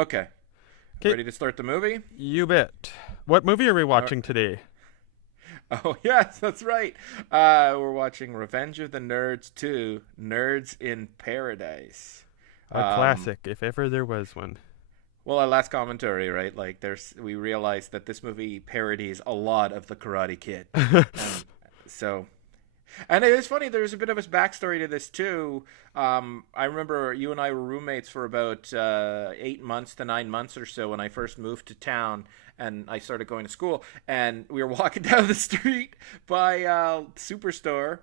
Okay. Okay, Ready to start the movie? you bet. What movie are we Uh, watching today? oh, yes, that's right. We're watching Revenge of the Nerds 2, Nerds in Paradise. A Um, classic, if ever there was one. well, our last commentary, right? Like, we realized that this movie parodies a lot of the Karate Kid, and so and it is funny. There's a bit of a backstory to this too. I remember you and I were roommates for about 8 months to 9 months or so when I first moved to town, and I started going to school. And we were walking down the street by Superstore,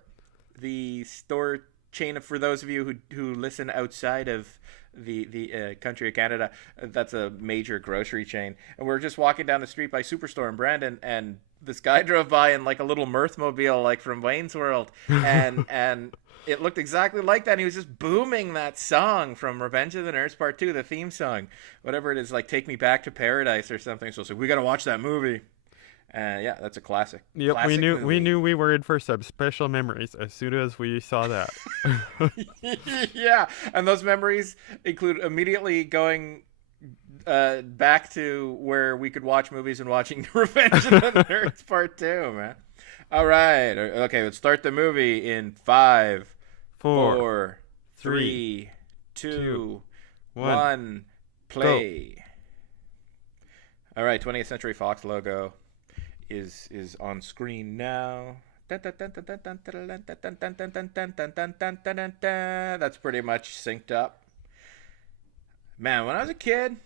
the store chain of, for those of you who listen outside of the country of Canada, that's a major grocery chain. And we are just walking down the street by Superstore in Brandon, and this guy drove by in like a little Mirthmobile, like from Wayne's World, and it looked exactly like that. And he was just booming that song from Revenge of the Nerds Part Two, the theme song, whatever it is, like "Take Me Back to Paradise" or something. So I was like, we got to watch that movie. Yeah, that's a classic, Yep, we classic knew we movie. knew we were in for some special memories as soon as we saw that. Yeah, and those memories include immediately going back to where we could watch movies and watching Revenge of the Nerds Part Two, man. All right, okay, let's start the movie in five, Four, four, three, three, two, two, one, one, go. play. All right, 20th Century Fox logo is on screen now. That's pretty much synced up. Man, when I was a kid,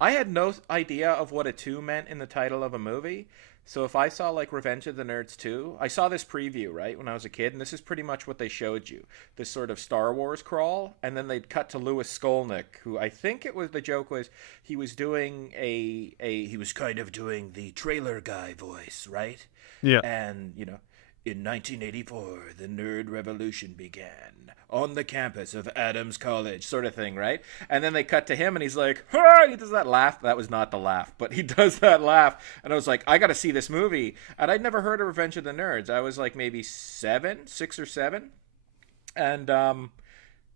I had no idea of what a 2 meant in the title of a movie. So if I saw like Revenge of the Nerds 2, I saw this preview, right, when I was a kid, and this is pretty much what they showed you. This sort of Star Wars crawl, and then they'd cut to Louis Skolnick, who I think it was the joke was he was doing a he was kind of doing the trailer guy voice, right? Yeah. And, in 1984, the nerd revolution began on the campus of Adams College, sort of thing, right? And then they cut to him and he's like, ah! He does that laugh. That was not the laugh, but he does that laugh. And I was like, I got to see this movie. And I'd never heard of Revenge of the Nerds. I was like maybe 6 or 7. And,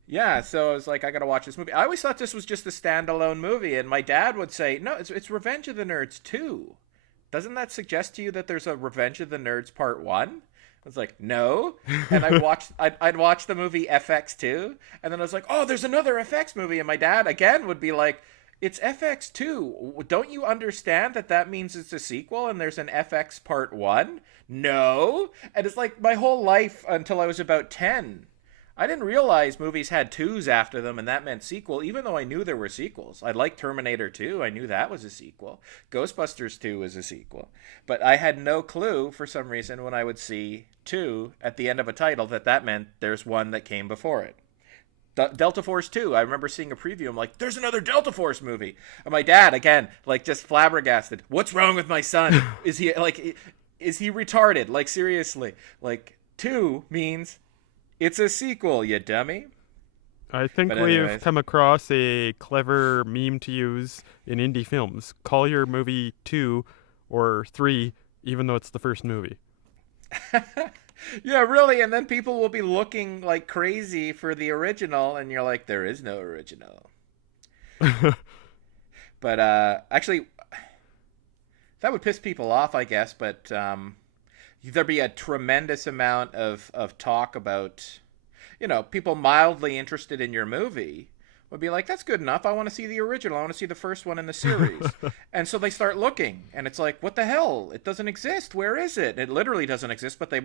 yeah, so I was like, I got to watch this movie. I always thought this was just a standalone movie. And my dad would say, no, it's Revenge of the Nerds 2. Doesn't that suggest to you that there's a Revenge of the Nerds Part 1? I was like, no. And I'd watch the movie FX2, and then I was like, oh, there's another FX movie. And my dad again would be like, it's FX2. Don't you understand that means it's a sequel and there's an FX Part 1? No. And it's like my whole life until I was about 10. I didn't realize movies had twos after them and that meant sequel, even though I knew there were sequels. I liked Terminator 2. I knew that was a sequel. Ghostbusters 2 was a sequel. But I had no clue, for some reason, when I would see 2 at the end of a title, that meant there's one that came before it. Delta Force 2. I remember seeing a preview. I'm like, there's another Delta Force movie. And my dad, again, like just flabbergasted. What's wrong with my son? Is he retarded? Like, seriously. Like, 2 means it's a sequel, you dummy. I think But we've anyways, come across a clever meme to use in indie films. Call your movie 2 or 3, even though it's the first movie. yeah, really. And then people will be looking like crazy for the original, and you're like, there is no original. But actually, that would piss people off, I guess. But there'd be a tremendous amount of talk about, people mildly interested in your movie would be like, that's good enough. I want to see the original. I want to see the first one in the series. And so they start looking, and it's like, what the hell? It doesn't exist. Where is it? It literally doesn't exist, but they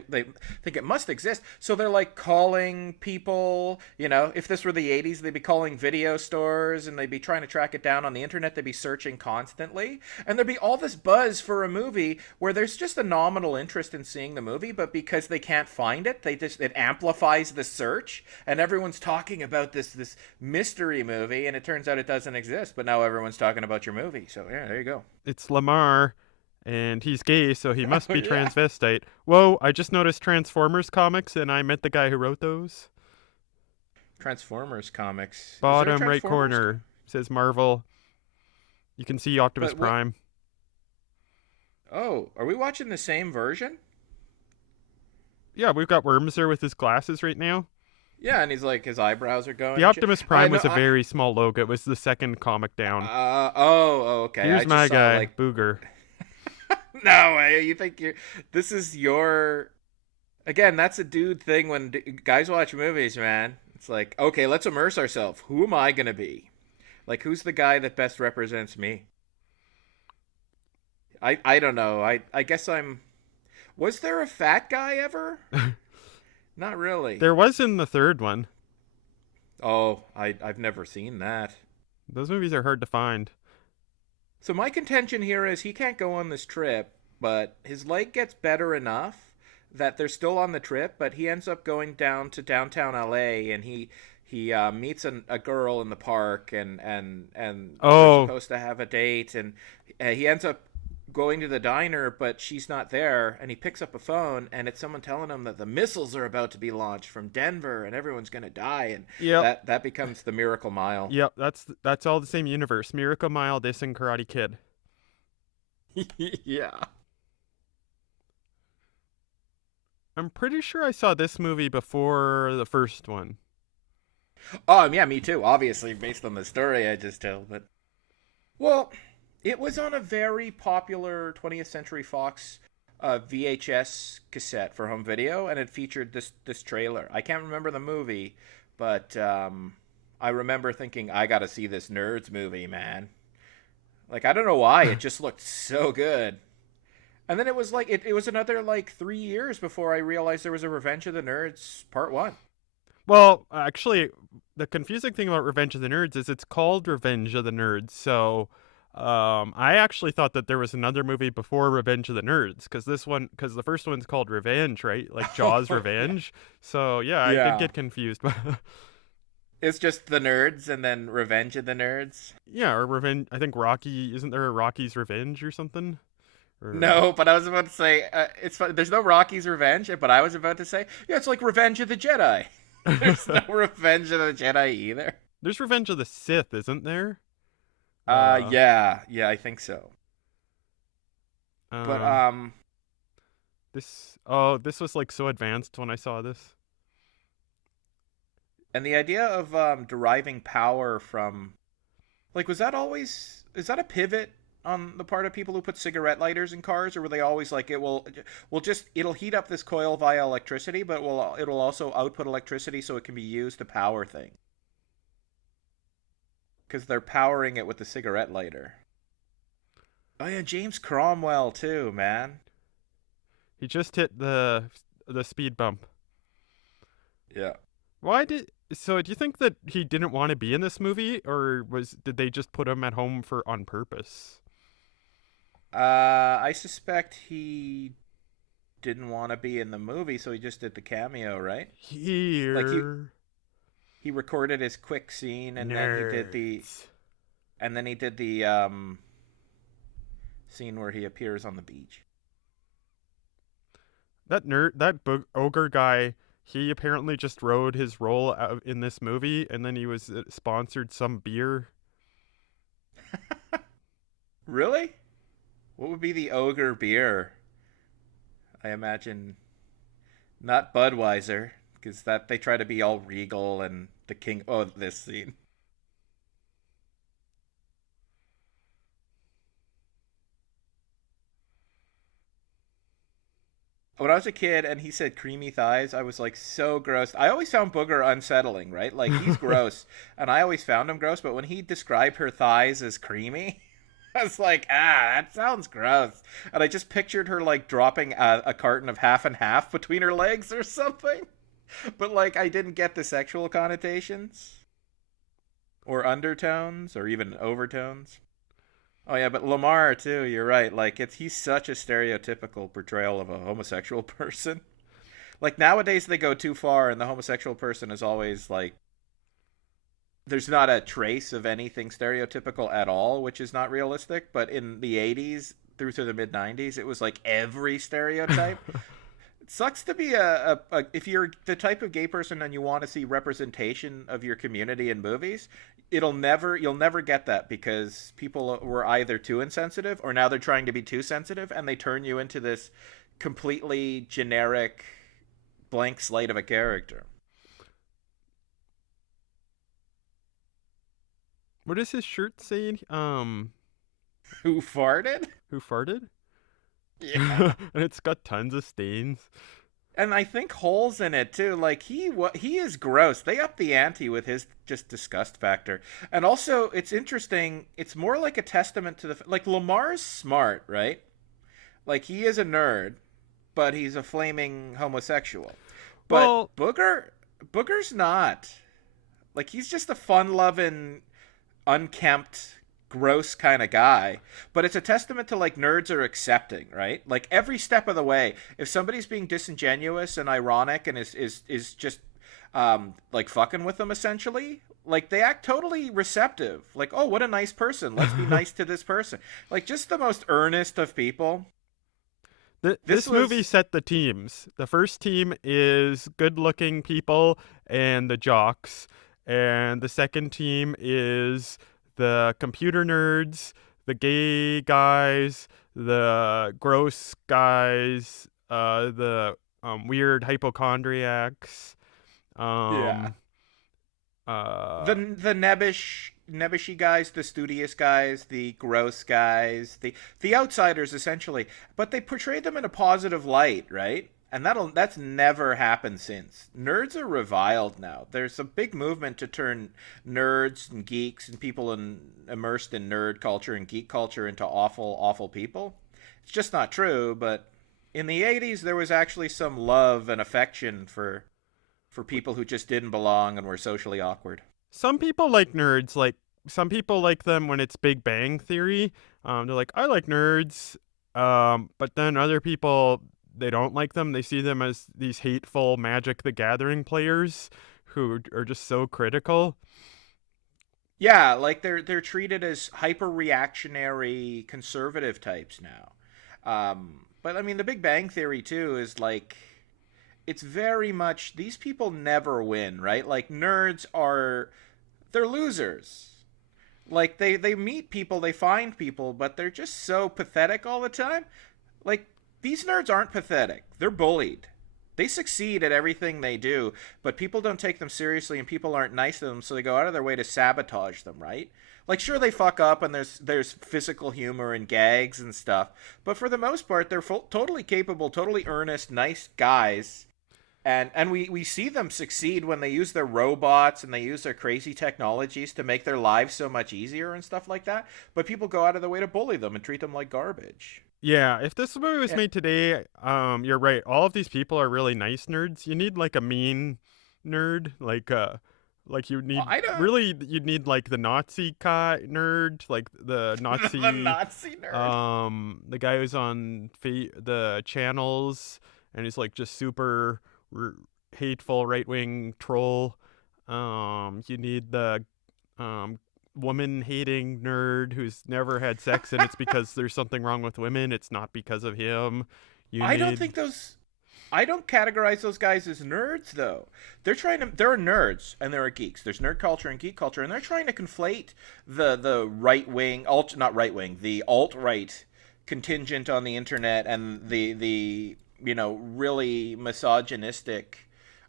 think it must exist. So they're like calling people, if this were the 80s, they'd be calling video stores and they'd be trying to track it down on the internet. They'd be searching constantly. And there'd be all this buzz for a movie where there's just a nominal interest in seeing the movie, but because they can't find it, it amplifies the search, and everyone's talking about this mystery movie, and it turns out it doesn't exist, but now everyone's talking about your movie. So yeah, there you go. It's Lamar, and he's gay, so he must Oh be yeah. transvestite. Whoa, I just noticed Transformers comics, and I met the guy who wrote those. Transformers comics. Is there a Bottom right Transformers? corner says Marvel. You can see Optimus But what? Prime. Oh, are we watching the same version? Yeah, we've got Wormser with his glasses right now. Yeah, and he's like his eyebrows are The going and shit. Optimus I Prime know. was a very small logo. It was the second comic down. Okay. I Here's just my saw guy, like Booger. no way. You think you're this is your again? That's a dude thing when guys watch movies, man. It's like okay, let's immerse ourselves. Who am I gonna be? Like who's the guy that best represents me? I don't know. I guess I'm. Was there a fat guy ever? Not really. There was in the third one. Oh, I've never seen that. Those movies are hard to find. So my contention here is he can't go on this trip, but his leg gets better enough that they're still on the trip, but he ends up going down to downtown LA and he meets a girl in the park and they're Oh, supposed to have a date and he ends up going to the diner but she's not there and he picks up a phone and it's someone telling him that the missiles are about to be launched from Denver and everyone's going to die and yep. that becomes the Miracle Mile. Yep, that's all the same universe. Miracle Mile, this, and Karate Kid. Yeah. I'm pretty sure I saw this movie before the first one. Oh, yeah, me too. Obviously, based on the story I just told, but well, it was on a very popular 20th Century Fox VHS cassette for home video, and it featured this trailer. I can't remember the movie, but I remember thinking I got to see this Nerds movie, man. Like I don't know why, it just looked so good. And then it was like it was another like 3 years before I realized there was a Revenge of the Nerds Part One. Well, actually, the confusing thing about Revenge of the Nerds is it's called Revenge of the Nerds. So, I actually thought that there was another movie before Revenge of the Nerds because the first one's called Revenge, right? Like Jaws Oh, yeah. Revenge. So yeah, I did Yeah. get confused. It's just the Nerds and then Revenge of the Nerds. Yeah, or Revenge. I think Rocky. Isn't there a Rocky's Revenge or something? Or No, but I was about to say it's fun. There's no Rocky's Revenge, but I was about to say yeah, it's like Revenge of the Jedi. There's no Revenge of the Jedi either. there's Revenge of the Sith, isn't there? Uh, Yeah, I think so. But um, this was like so advanced when I saw this. and the idea of deriving power from like was that always is that a pivot on the part of people who put cigarette lighters in cars, or were they always like will just it'll heat up this coil via electricity, but it'll also output electricity so it can be used to power things because they're powering it with the cigarette lighter. Oh yeah, James Cromwell too, man. He just hit the speed bump. Yeah. Why did so? Do you think that he didn't want to be in this movie, or did they just put him at home for on purpose? I suspect he didn't want to be in the movie, so he just did the cameo, right? Like Here, he recorded his quick scene, nerds. and then he did the scene where he appears on the beach. That ogre guy. He apparently just rode his role out in this movie, and then he was sponsored some beer. Really? What would be the ogre beer? I imagine not Budweiser, because that they try to be all regal and the king. Oh, this scene. When I was a kid and he said creamy thighs, I was like so gross. I always found Booger unsettling, right? Like he's gross, and I always found him gross. But when he described her thighs as creamy, I was like, that sounds gross. And I just pictured her like dropping a carton of half and half between her legs or something. But like I didn't get the sexual connotations or undertones or even overtones. Oh yeah, but Lamar too. You're right. Like he's such a stereotypical portrayal of a homosexual person. Like nowadays they go too far, and the homosexual person is always like there's not a trace of anything stereotypical at all, which is not realistic. But in the '80s through to the mid '90s, it was like every stereotype. It sucks to be if you're the type of gay person and you want to see representation of your community in movies, you'll never get that because people were either too insensitive or now they're trying to be too sensitive and they turn you into this completely generic blank slate of a character. What does his shirt say? Who farted? Who farted? Yeah. And it's got tons of stains. And I think holes in it too. Like he is gross. They up the ante with his just disgust factor. And also, it's interesting. It's more like a testament to the like Lamar's smart, right? Like he is a nerd, but he's a flaming homosexual. But Well, Booger's not. Like he's just a fun-loving, unkempt, gross kind of guy. But it's a testament to like nerds are accepting, right? Like every step of the way, if somebody's being disingenuous and ironic and is just like fucking with them essentially, like they act totally receptive. Like, oh, what a nice person. Let's be nice to this person. Like just the most earnest of people. This this movie was set the teams. The first team is good-looking people and the jocks, and the second team is the computer nerds, the gay guys, the gross guys, the weird hypochondriacs. yeah. Um, uh, The nebbishy guys, the studious guys, the gross guys, the outsiders essentially, but they portrayed them in a positive light, right? And that's never happened since. Nerds are reviled now. There's a big movement to turn nerds and geeks and people immersed in nerd culture and geek culture into awful, awful people. It's just not true. But in the '80s, there was actually some love and affection for people who just didn't belong and were socially awkward. some people like nerds. Like some people like them when it's Big Bang Theory. They're like, I like nerds. But then other people, they don't like them. They see them as these hateful Magic the Gathering players who are just so critical. Yeah, like they're treated as hyper reactionary conservative types now. But I mean, the Big Bang Theory too is like it's very much these people never win, right? Like nerds are they're losers. Like they meet people, they find people, but they're just so pathetic all the time. Like these nerds aren't pathetic. They're bullied. They succeed at everything they do, but people don't take them seriously and people aren't nice to them, so they go out of their way to sabotage them, right? Like sure they fuck up and there's physical humor and gags and stuff, but for the most part they're totally capable, totally earnest, nice guys. And we see them succeed when they use their robots and they use their crazy technologies to make their lives so much easier and stuff like that. But people go out of their way to bully them and treat them like garbage. Yeah, if this movie was Yeah. made today, you're right. All of these people are really nice nerds. You need like a mean nerd, like you Well, need I don't. really you'd need like the Nazi nerd, like the The Nazi, Nazi nerd. the guy who's on the channels and he's like just super r- hateful right wing troll. You need the um woman hating nerd who's never had sex and it's because there's something wrong with women. It's not because of him. You I don't need think those. I don't categorize those guys as nerds though. They're trying to. There are nerds and there are geeks. There's nerd culture and geek culture, and they're trying to conflate the right wing, not right wing, the alt right contingent on the internet and the really misogynistic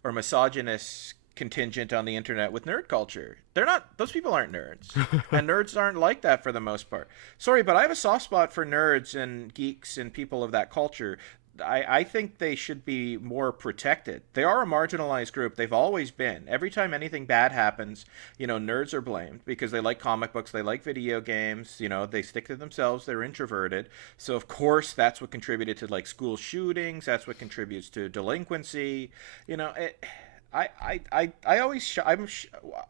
or misogynist contingent on the internet with nerd culture. They're not. Those people aren't nerds, and nerds aren't like that for the most part. Sorry, but I have a soft spot for nerds and geeks and people of that culture. I think they should be more protected. They are a marginalized group. They've always been. Every time anything bad happens, nerds are blamed because they like comic books, they like video games, they stick to themselves, they're introverted. So of course that's what contributed to like school shootings, that's what contributes to delinquency. I always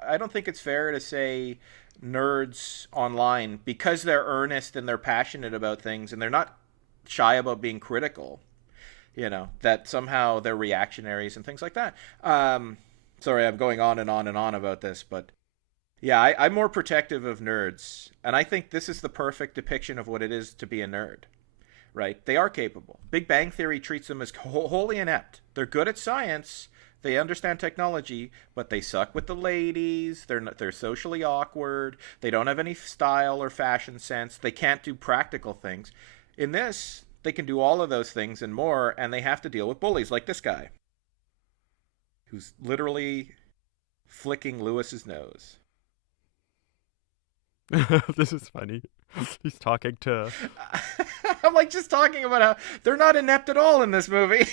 I don't think it's fair to say nerds online because they're earnest and they're passionate about things and they're not shy about being critical, that somehow they're reactionaries and things like that. Sorry, I'm going on and on and on about this, but yeah, I'm more protective of nerds, and I think this is the perfect depiction of what it is to be a nerd. Right? They are capable. Big Bang Theory treats them as wholly inept. They're good at science. They understand technology, but they suck with the ladies. They're socially awkward. They don't have any style or fashion sense. They can't do practical things. In this, they can do all of those things and more, and they have to deal with bullies like this guy, who's literally flicking Lewis's nose. This is funny. He's talking to. I'm like just talking about how they're not inept at all in this movie.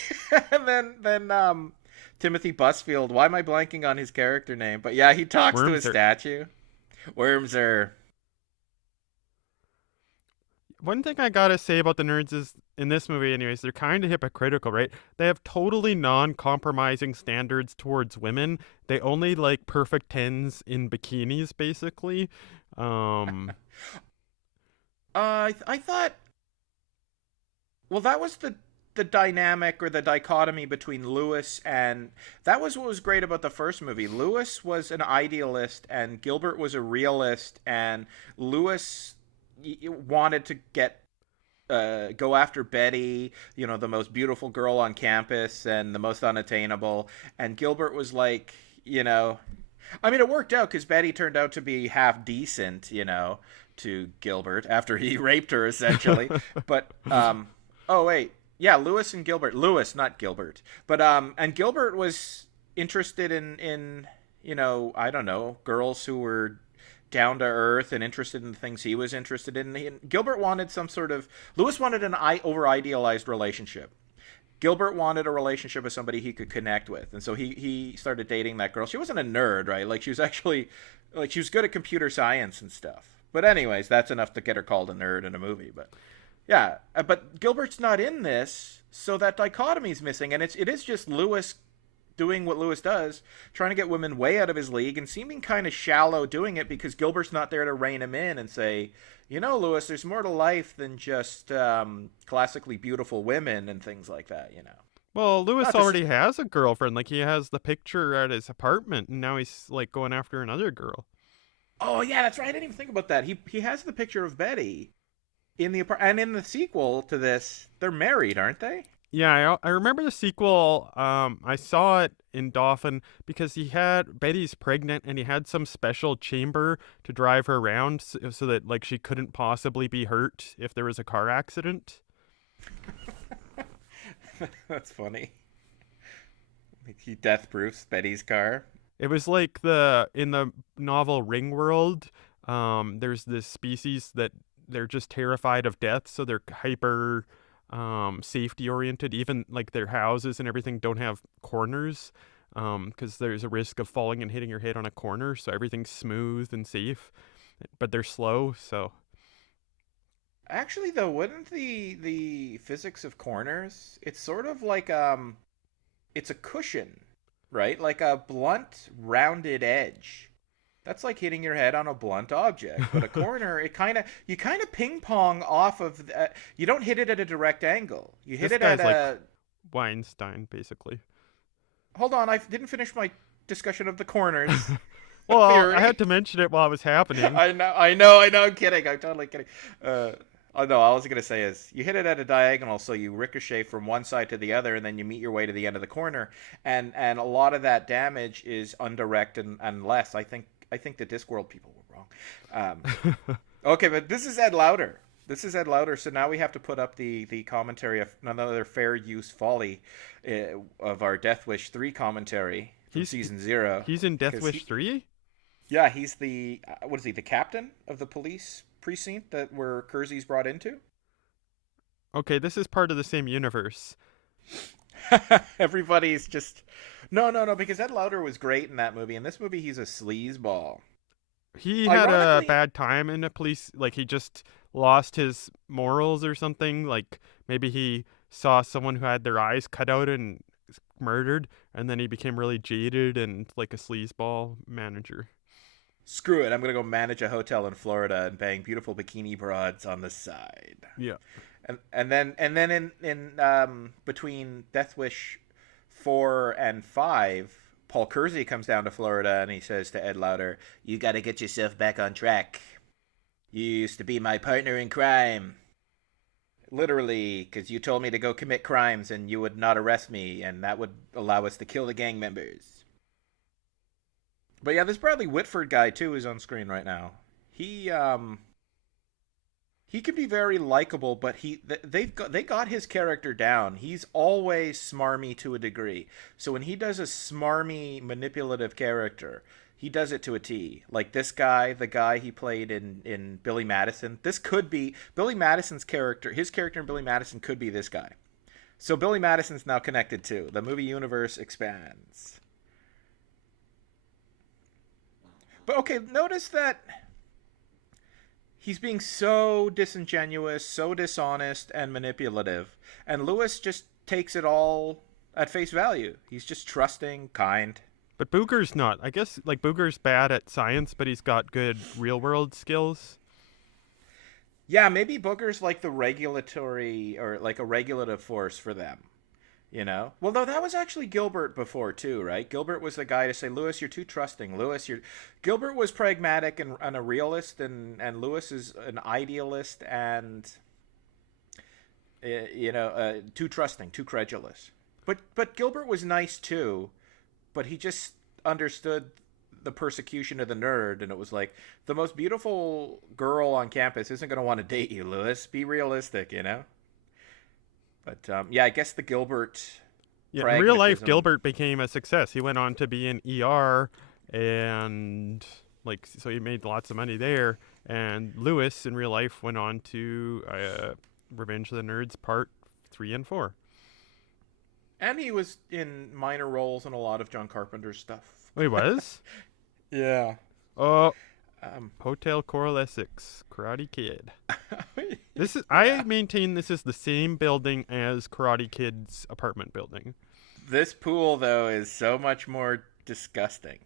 And then Timothy Busfield. Why am I blanking on his character name? But yeah, he talks to his Worms are. statue. Worms are. One thing I gotta say about the nerds is, in this movie, anyways, they're kind of hypocritical, right? They have totally non compromising standards towards women. They only like perfect tens in bikinis, basically. Um, I thought. Well, that was the dynamic or the dichotomy between Lewis and that was what was great about the first movie. Lewis was an idealist and Gilbert was a realist, and Lewis wanted to get go after Betty, the most beautiful girl on campus and the most unattainable. And Gilbert was like, I mean, it worked out because Betty turned out to be half decent, to Gilbert after he raped her, essentially. But, oh, wait. Yeah, Lewis and Gilbert. Lewis, not Gilbert. But, and Gilbert was interested in, I don't know, girls who were down to earth and interested in the things he was interested in. Gilbert wanted some sort of Lewis wanted an over idealized relationship. Gilbert wanted a relationship with somebody he could connect with, and so he started dating that girl. She wasn't a nerd, right? Like she was actually like she was good at computer science and stuff. But anyways, that's enough to get her called a nerd in a movie. But yeah, but Gilbert's not in this, so that dichotomy is missing, and it is just Lewis doing what Lewis does, trying to get women way out of his league and seeming kind of shallow doing it because Gilbert's not there to rein him in and say, Lewis, there's more to life than just classically beautiful women and things like that. well, Lewis Not to, already has a girlfriend. Like, he has the picture at his apartment, and now he's like going after another girl. oh yeah, that's right. I didn't even think about that. He has the picture of Betty in the and in the sequel to this, they're married, aren't they? Yeah, I remember the sequel. I saw it in Dauphin because he had Betty's pregnant and he had some special chamber to drive her around so that like she couldn't possibly be hurt if there was a car accident. That's funny. He death proofs Betty's car. It was like the in the novel Ringworld. There's this species that they're just terrified of death, so they're hyper safety oriented. Even like their houses and everything don't have corners because there's a risk of falling and hitting your head on a corner, so everything's smooth and safe, but they're slow, so Actually, though, wouldn't the physics of corners? It's sort of like it's a cushion, right? Like a blunt, rounded edge. That's like hitting your head on a blunt object. But a corner, you kind of ping pong off of. You don't hit it at a direct angle. You hit this it at guy's like a. Weinstein basically. Hold on, I didn't finish my discussion of the corners Well, I theory. had to mention it while it was happening. I know. I'm kidding. I'm totally kidding. Oh no, all I was gonna say is you hit it at a diagonal, so you ricochet from one side to the other, and then you meet your way to the end of the corner, and a lot of that damage is undirect and less. I think the Discworld people were wrong. Okay, but this is Ed Lauder. This is Ed Lauder. So now we have to put up the commentary of another fair use folly of our Death Wish 3 commentary from he's season 0. he's in Death 'Cause Wish 3? yeah, he's the what is he? The captain of the police precinct that where Kersey's brought into. Okay, this is part of the same universe. Everybody's just no, because Ed Lauder was great in that movie. In this movie, he's a sleazeball. He had a Ironically, bad time in the police, like he just lost his morals or something. Like maybe he saw someone who had their eyes cut out and murdered, and then he became really jaded and like a sleazeball manager. screw it. I'm gonna go manage a hotel in Florida and bang beautiful bikini broads on the side. Yeah. And then in between Death Wish 4 and 5, Paul Kersey comes down to Florida and he says to Ed Lauder, "You got to get yourself back on track. You used to be my partner in crime." Literally, because you told me to go commit crimes and you would not arrest me, and that would allow us to kill the gang members. But yeah, this Bradley Whitford guy too is on screen right now. He can be very likable, but they got his character down. He's always smarmy to a degree. So when he does a smarmy, manipulative character, He does it to a T. Like this guy, the guy he played in Billy Madison. This could be Billy Madison's character. His character in Billy Madison could be this guy. So Billy Madison's now connected too. The movie universe expands. But okay, notice that he's being so disingenuous, so dishonest and manipulative, and Lewis just takes it all at face value. He's just trusting, kind. But Booger's not. I guess like Booger's bad at science, but he's got good real world skills. Yeah, maybe Booger's like the regulatory or like a regulative force for them. You know? Well, no, that was actually Gilbert before too, right? Gilbert was the guy to say, Lewis, you're too trusting. Lewis, you're. Gilbert was pragmatic and a realist, and Lewis is an idealist and, too trusting, too credulous. But Gilbert was nice too, but he just understood the persecution of the nerd, and it was like the most beautiful girl on campus isn't going to want to date you, Lewis. Be realistic, you know. But I guess the Gilbert. Yeah, in real life, Gilbert became a success. He went on to be in ER, and so he made lots of money there. And Lewis, in real life, went on to Revenge of the Nerds Part 3 and 4. And he was in minor roles in a lot of John Carpenter's stuff. Oh, he was? Yeah. Oh, Hotel Coral Essex, Karate Kid. This is. I maintain this is the same building as Karate Kid's apartment building. This pool, though, is so much more disgusting.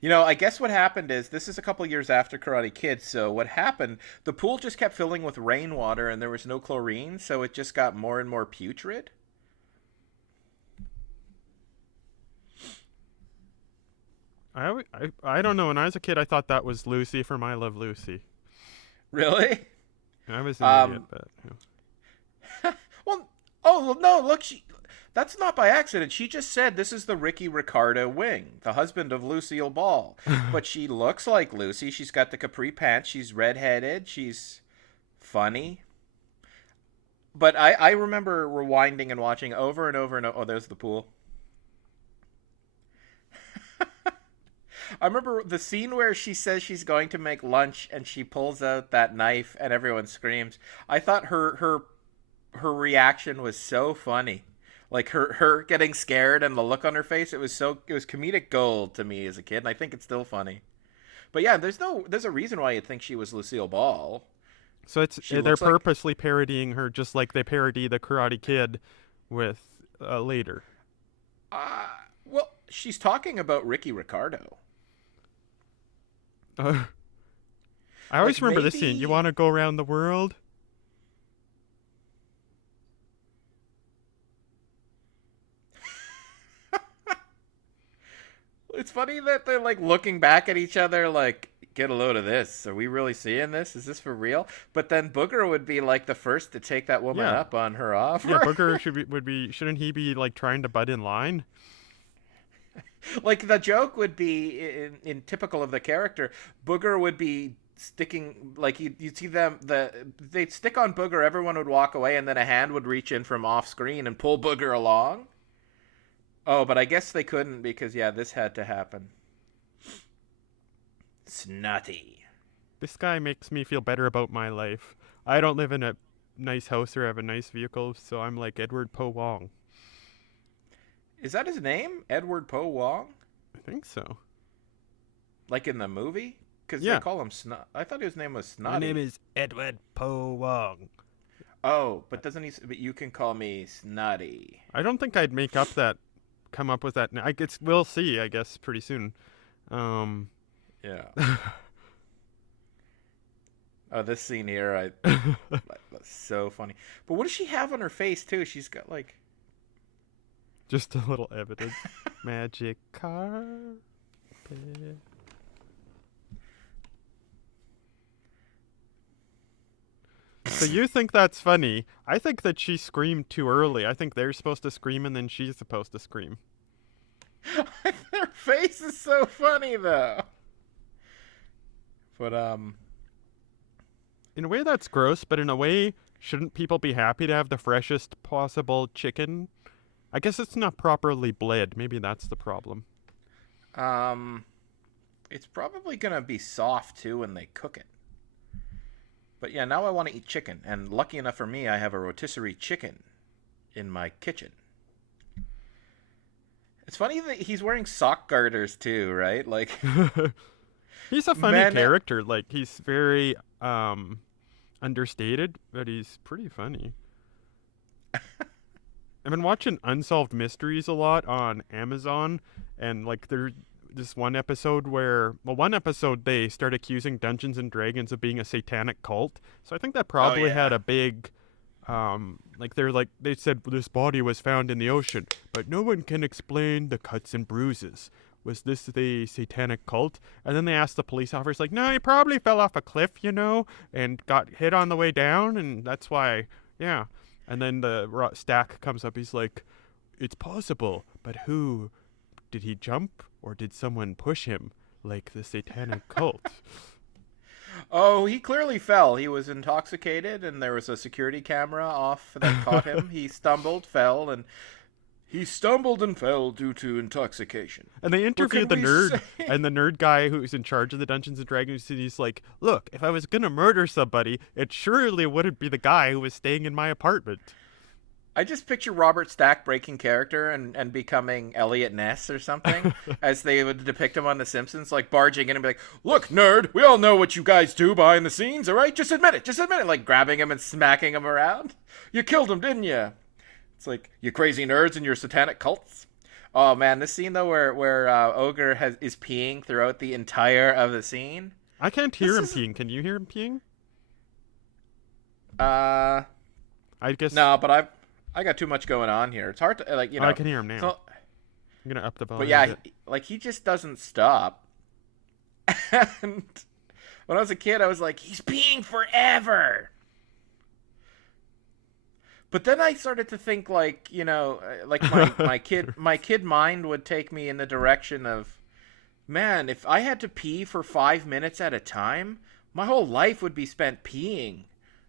You know, I guess what happened is this is a couple years after Karate Kid. So what happened? The pool just kept filling with rainwater, and there was no chlorine, so it just got more and more putrid. I don't know. When I was a kid, I thought that was Lucy from I Love Lucy. Really? I was an idiot, but. Yeah. Well, oh no! Look, that's not by accident. She just said this is the Ricky Ricardo wing, the husband of Lucille Ball. But she looks like Lucy. She's got the capri pants. She's redheaded. She's funny. But I remember rewinding and watching over and over and over. Oh, there's the pool. I remember the scene where she says she's going to make lunch and she pulls out that knife and everyone screams. I thought her reaction was so funny. Like her getting scared and the look on her face, it was comedic gold to me as a kid, and I think it's still funny. But yeah, there's a reason why you'd think she was Lucille Ball. So they're purposely parodying her just like they parody the Karate Kid with later. Well, she's talking about Ricky Ricardo. I always remember this scene. You want to go around the world? It's funny that they're like looking back at each other like, get a load of this. Are we really seeing this? Is this for real? But then Booger would be like the first to take that woman up on her offer. Yeah, Booger shouldn't he be like trying to butt in line? Like the joke would be in typical of the character, Booger would be sticking, like you'd see they'd stick on Booger, everyone would walk away, and then a hand would reach in from off screen and pull Booger along. Oh, but I guess they couldn't because this had to happen. Snotty. This guy makes me feel better about my life. I don't live in a nice house or have a nice vehicle, so I'm like Edward Poe Wong. Is that his name? Edward Poe Wong? I think so. Like in the movie? Because they call him Snot. I thought his name was Snotty. My name is Edward Poe Wong. Oh, but doesn't he? But you can call me Snotty. I don't think I'd come up with that. We'll see, I guess, pretty soon. Yeah. Oh, this scene here, that's so funny. But what does she have on her face too? She's got like. Just a little evidence. Magic carpet. So you think that's funny? I think that she screamed too early. I think they're supposed to scream and then she's supposed to scream. Her face is so funny though. But in a way that's gross, but in a way, shouldn't people be happy to have the freshest possible chicken? I guess it's not properly bled. Maybe that's the problem. It's probably gonna be soft too when they cook it. But yeah, now I want to eat chicken, and lucky enough for me, I have a rotisserie chicken in my kitchen. It's funny that he's wearing sock garters too, right? Like, He's a funny men. character. Like he's very understated, but he's pretty funny. I've been watching Unsolved Mysteries a lot on Amazon, and like there's this one episode where, well, one episode they start accusing Dungeons and Dragons of being a satanic cult. So I think that Oh probably had yeah. a big, like they said this body was found in the ocean, but no one can explain the cuts and bruises. Was this the satanic cult? And then they asked the police officers, like, no, he probably fell off a cliff, and got hit on the way down, and that's why, yeah. And then the Stack comes up. He's like, "It's possible, but who? Did he jump or did someone push him, like the satanic cult?" Oh, he clearly fell. He was intoxicated, and there was a security camera off that caught him. He stumbled and fell due to intoxication. And they What interviewed can the we nerd, say? and the nerd guy who's in charge of the Dungeons and Dragons. And he's like, "Look, if I was gonna murder somebody, it surely wouldn't be the guy who was staying in my apartment." I just picture Robert Stack breaking character and becoming Elliot Ness or something, as they would depict him on The Simpsons, like barging in and be like, "Look, nerd, we all know what you guys do behind the scenes, all right? Just admit it, like grabbing him and smacking him around. You killed him, didn't you? It's like, you crazy nerds and your satanic cults." Oh man, this scene though where Ogre is peeing throughout the entire of the scene. I can't hear This him is peeing. Can you hear him peeing? uh I guess. no, but I got too much going on here. It's hard to like, Oh, I can hear him now. So, I'm gonna up the volume. but yeah, a bit. like he just doesn't stop. And when I was a kid, I was like, he's peeing forever. But then I started to think like, like my kid mind would take me in the direction of, man, if I had to pee for 5 minutes at a time, my whole life would be spent peeing.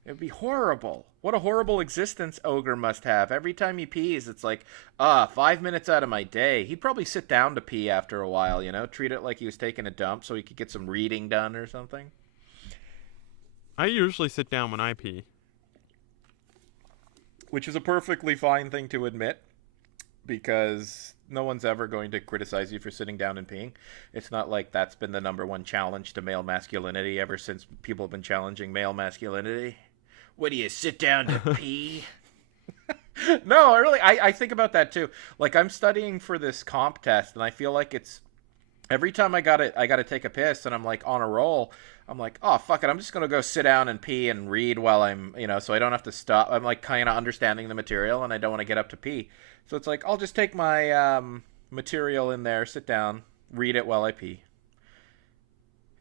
It'd be horrible. What a horrible existence Ogre must have. Every time he pees, it's like, 5 minutes out of my day. He'd probably sit down to pee after a while, treat it like he was taking a dump so he could get some reading done or something. I usually sit down when I pee. Which is a perfectly fine thing to admit, because no one's ever going to criticize you for sitting down and peeing. It's not like that's been the number one challenge to male masculinity ever since people have been challenging male masculinity. What do you sit down to pee? No, I think about that too. Like, I'm studying for this comp test, and I feel like it's every time I gotta take a piss, and I'm like on a roll. I'm like, oh fuck it, I'm just gonna go sit down and pee and read while I'm, so I don't have to stop. I'm like kind of understanding the material, and I don't want to get up to pee. So it's like, I'll just take my material in there, sit down, read it while I pee.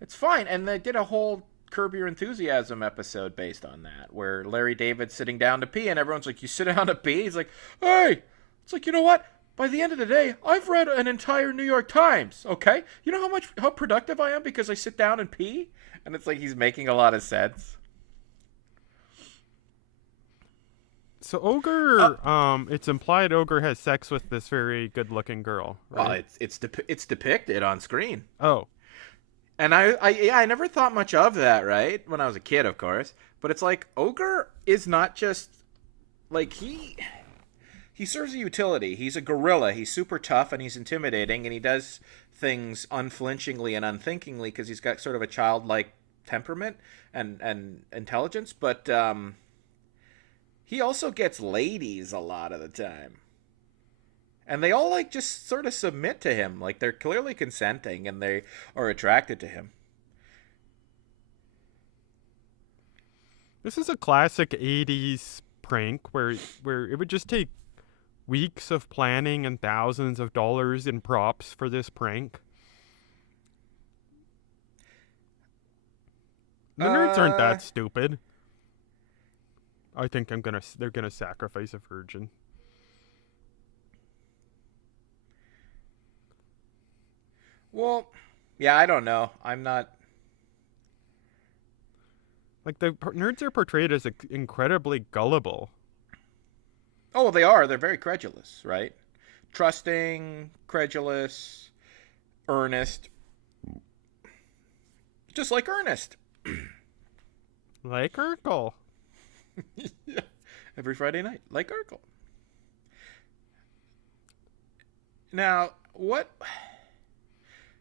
It's fine. And they did a whole Curb Your Enthusiasm episode based on that, where Larry David's sitting down to pee, and everyone's like, you sit down to pee? He's like, hey! It's like, you know what? By the end of the day, I've read an entire New York Times, okay? You know how productive I am because I sit down and pee? And it's like he's making a lot of sense. So Ogre, it's implied Ogre has sex with this very good-looking girl, right? Well, it's depicted on screen. Oh. And I never thought much of that, right? When I was a kid, of course. But it's like, Ogre is not just, like, he serves a utility. He's a gorilla. He's super tough, and he's intimidating, and he does things unflinchingly and unthinkingly because he's got sort of a childlike temperament and intelligence. But he also gets ladies a lot of the time. And they all, like, just sort of submit to him. Like, they're clearly consenting, and they are attracted to him. This is a classic 80s prank where it would just take weeks of planning and thousands of dollars in props for this prank. The nerds aren't that stupid. I think they're gonna sacrifice a virgin. Well, yeah, I don't know. I'm not... Like, the nerds are portrayed as incredibly gullible. Oh, they are. They're very credulous, right? Trusting, credulous, earnest. Just like Ernest. Like Urkel. Yeah. Every Friday night, like Urkel. Now, what?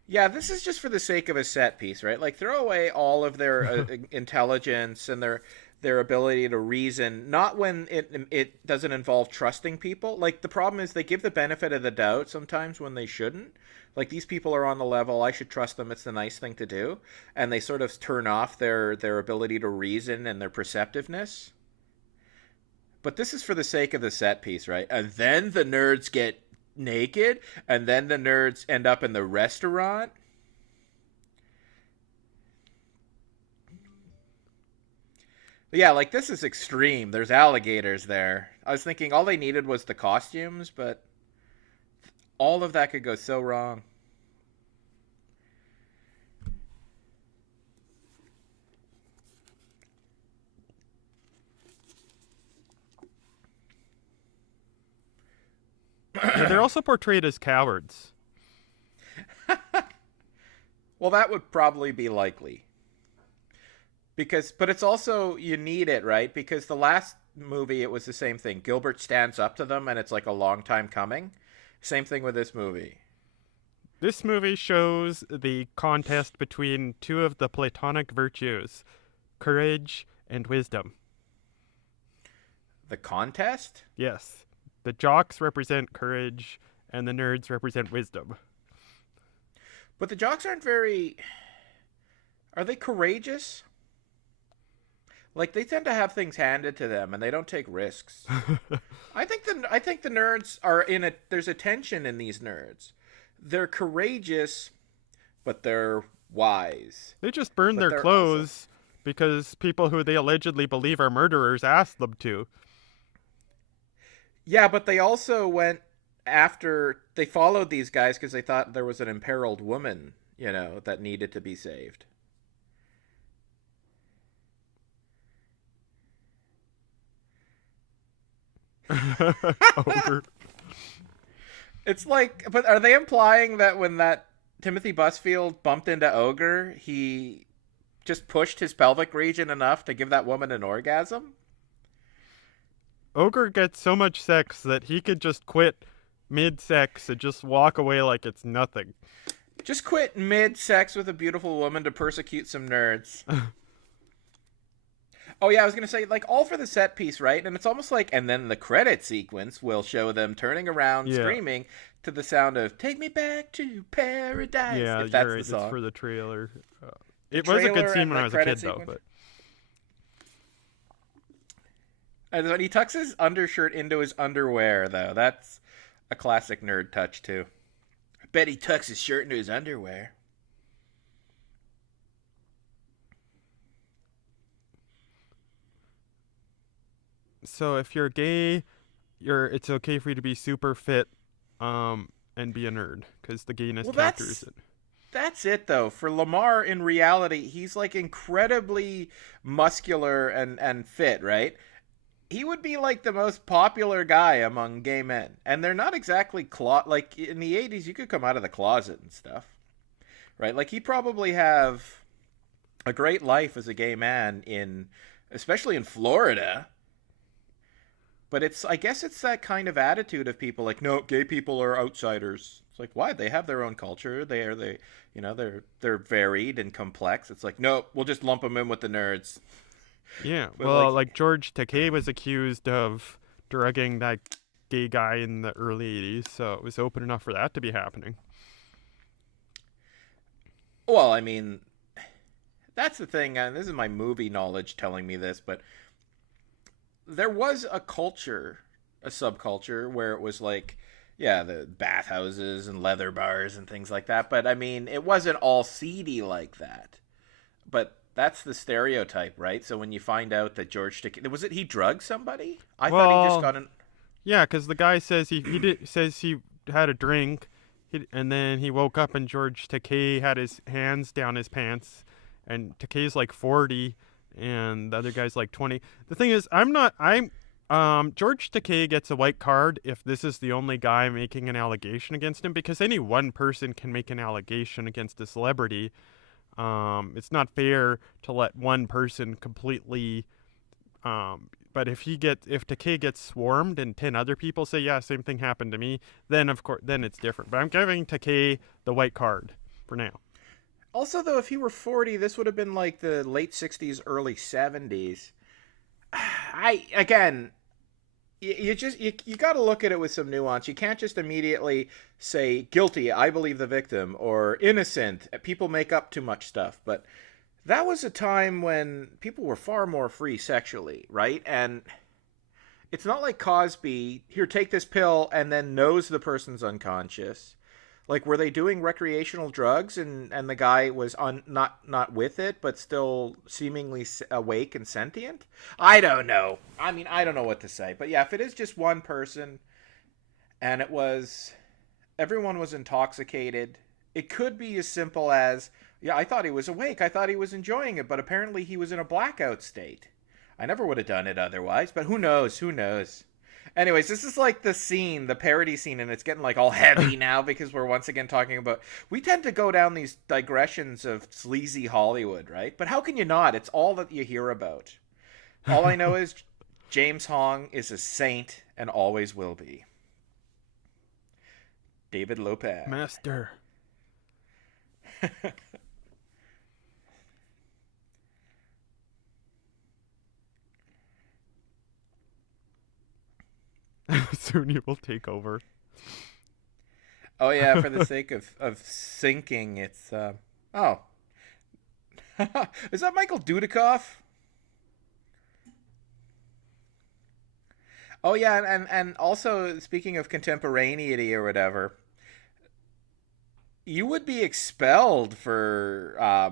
Yeah, this is just for the sake of a set piece, right? Like, throw away all of their intelligence and their ability to reason. Not when it doesn't involve trusting people. Like, the problem is they give the benefit of the doubt sometimes when they shouldn't. Like, these people are on the level, I should trust them, it's the nice thing to do. And they sort of turn off their ability to reason and their perceptiveness. But this is for the sake of the set piece, right? And then the nerds get naked, and then the nerds end up in the restaurant. Yeah, like, this is extreme. There's alligators there. I was thinking all they needed was the costumes, but all of that could go so wrong. Yeah, they're also portrayed as cowards. Well, that would probably be likely. But it's also, you need it, right? Because the last movie, it was the same thing. Gilbert stands up to them, and it's like a long time coming. Same thing with this movie. This movie shows the contest between two of the Platonic virtues, courage and wisdom. The contest? Yes. The jocks represent courage, and the nerds represent wisdom. But the jocks aren't very... Are they courageous? Like, they tend to have things handed to them, and they don't take risks. I think the nerds are in a... There's a tension in these nerds. They're courageous, but they're wise. They just burn their clothes because people who they allegedly believe are murderers asked them to. Yeah, but they also went after... They followed these guys because they thought there was an imperiled woman, that needed to be saved. Ogre. It's like... But are they implying that when that Timothy Busfield bumped into Ogre, he just pushed his pelvic region enough to give that woman an orgasm? Ogre gets so much sex that he could just quit mid-sex and just walk away like it's nothing. Just quit mid-sex with a beautiful woman to persecute some nerds. Oh, yeah, I was going to say, like, all for the set piece, right? And it's almost like, and then the credit sequence will show them turning around, screaming to the sound of "Take Me Back to Paradise." Yeah, if that's you're right. the song. It's for the trailer. It was a good scene when I was a kid, sequence. though. But And when he tucks his undershirt into his underwear, though, that's a classic nerd touch, too. I bet he tucks his shirt into his underwear. So if you're gay, it's okay for you to be super fit, and be a nerd because the gayness captures it. That's it, though. For Lamar, in reality, he's like incredibly muscular and fit, right? He would be like the most popular guy among gay men, and they're not exactly like in the 80s. You could come out of the closet and stuff, right? Like, he'd probably have a great life as a gay man especially in Florida. But I guess it's that kind of attitude of people like, no, gay people are outsiders. It's like, why? They have their own culture. They're varied and complex. It's like, no, we'll just lump them in with the nerds. Yeah, But well, like George Takei was accused of drugging that gay guy in the early 80s, so it was open enough for that to be happening. Well, I mean, that's the thing. And this is my movie knowledge telling me this, but there was a subculture where it was like, yeah, the bathhouses and leather bars and things like that. But I mean, it wasn't all seedy like that. But that's the stereotype, right? So when you find out that George Takei, he drugged somebody? I thought he just got an... Yeah, because the guy says says he had a drink, and then he woke up and George Takei had his hands down his pants, and Takei's like 40, and the other guy's like 20. The thing is, George Takei gets a white card if this is the only guy making an allegation against him, because any one person can make an allegation against a celebrity. It's not fair to let one person completely. But if Takei gets swarmed and 10 other people say, yeah, same thing happened to me, then of course then it's different. But I'm giving Takei the white card for now. Also, though, if he were 40, this would have been like the late 60s, early 70s. Again, you got to look at it with some nuance. You can't just immediately say guilty, I believe the victim, or innocent. People make up too much stuff, but that was a time when people were far more free sexually, right? And it's not like Cosby, here, take this pill, and then knows the person's unconscious. Like, were they doing recreational drugs, and the guy was not with it, but still seemingly awake and sentient? I don't know. I mean, I don't know what to say. But yeah, if it is just one person, and everyone was intoxicated, it could be as simple as, yeah, I thought he was awake. I thought he was enjoying it, but apparently he was in a blackout state. I never would have done it otherwise, but who knows? Who knows? Anyways, this is like the parody scene, and it's getting like all heavy now because we're once again talking about. We tend to go down these digressions of sleazy Hollywood, right? But how can you not? It's all that you hear about. All I know is James Hong is a saint and always will be. David Lopez. Master. Soon you will take over. Oh yeah, for the sake of sinking, it's oh. Is that Michael Dudikoff? Oh yeah, and also speaking of contemporaneity or whatever, you would be expelled for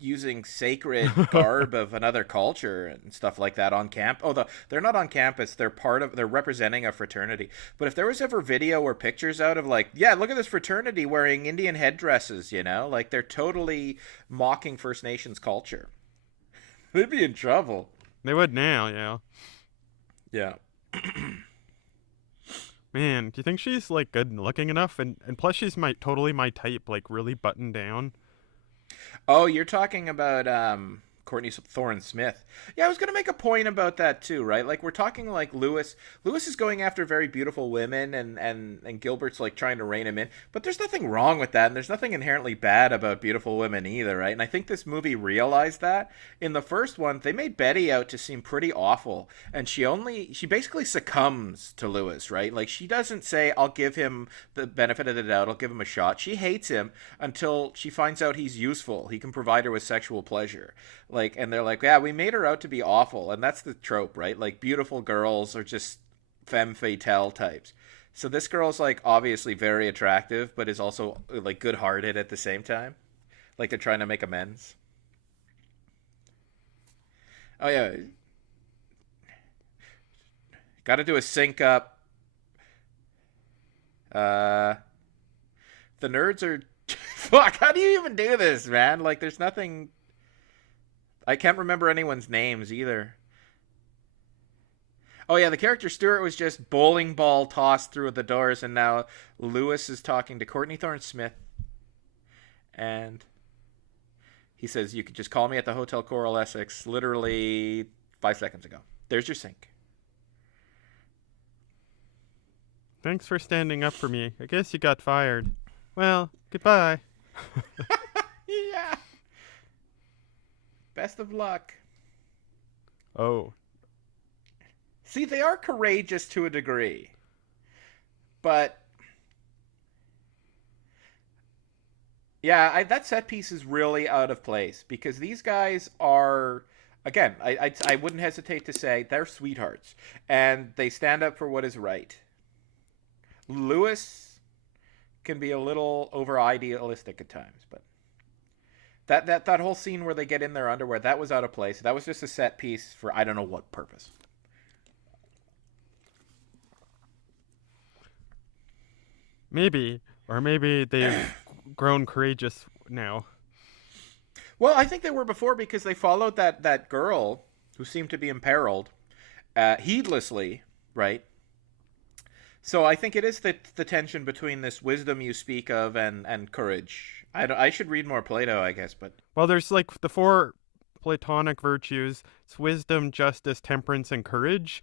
using sacred garb of another culture and stuff like that on camp. They're not on campus. They're representing a fraternity. But if there was ever video or pictures out of like, yeah, look at this fraternity wearing Indian headdresses, like they're totally mocking First Nations culture. They'd be in trouble. They would now, yeah. Yeah. Man, do you think she's like good looking enough? And plus she's totally my type, like really buttoned down. Oh, you're talking about Courtney Thorne Smith. Yeah, I was gonna make a point about that too, right? Like we're talking like Lewis. Lewis is going after very beautiful women, and Gilbert's like trying to rein him in. But there's nothing wrong with that, and there's nothing inherently bad about beautiful women either, right? And I think this movie realized that. In the first one, they made Betty out to seem pretty awful, and she basically succumbs to Lewis, right? Like she doesn't say, "I'll give him the benefit of the doubt. I'll give him a shot." She hates him until she finds out he's useful. He can provide her with sexual pleasure. Like, and they're like, yeah, we made her out to be awful. And that's the trope, right? Like, beautiful girls are just femme fatale types. So this girl's, like, obviously very attractive, but is also, like, good-hearted at the same time. Like, they're trying to make amends. Oh, yeah. Gotta do a sync up. The nerds are... Fuck, how do you even do this, man? Like, there's nothing... I can't remember anyone's names either. Oh yeah, the character Stuart was just bowling ball tossed through the doors, and now Lewis is talking to Courtney Thorne Smith, and he says, "You could just call me at the Hotel Coral Essex literally 5 seconds ago. There's your sink." Thanks for standing up for me. I guess you got fired. Well, goodbye. Yeah. Best of luck. Oh. See, they are courageous to a degree. But yeah, that set piece is really out of place because these guys are, again, I wouldn't hesitate to say they're sweethearts and they stand up for what is right. Lewis can be a little over idealistic at times, but that whole scene where they get in their underwear, that was out of place. That was just a set piece for I don't know what purpose. Maybe. Or maybe they've grown courageous now. Well, I think they were before because they followed that girl who seemed to be imperiled heedlessly, right? So I think it is the tension between this wisdom you speak of and courage. I should read more Plato, I guess, but Well, there's like the four Platonic virtues: it's wisdom, justice, temperance, and courage.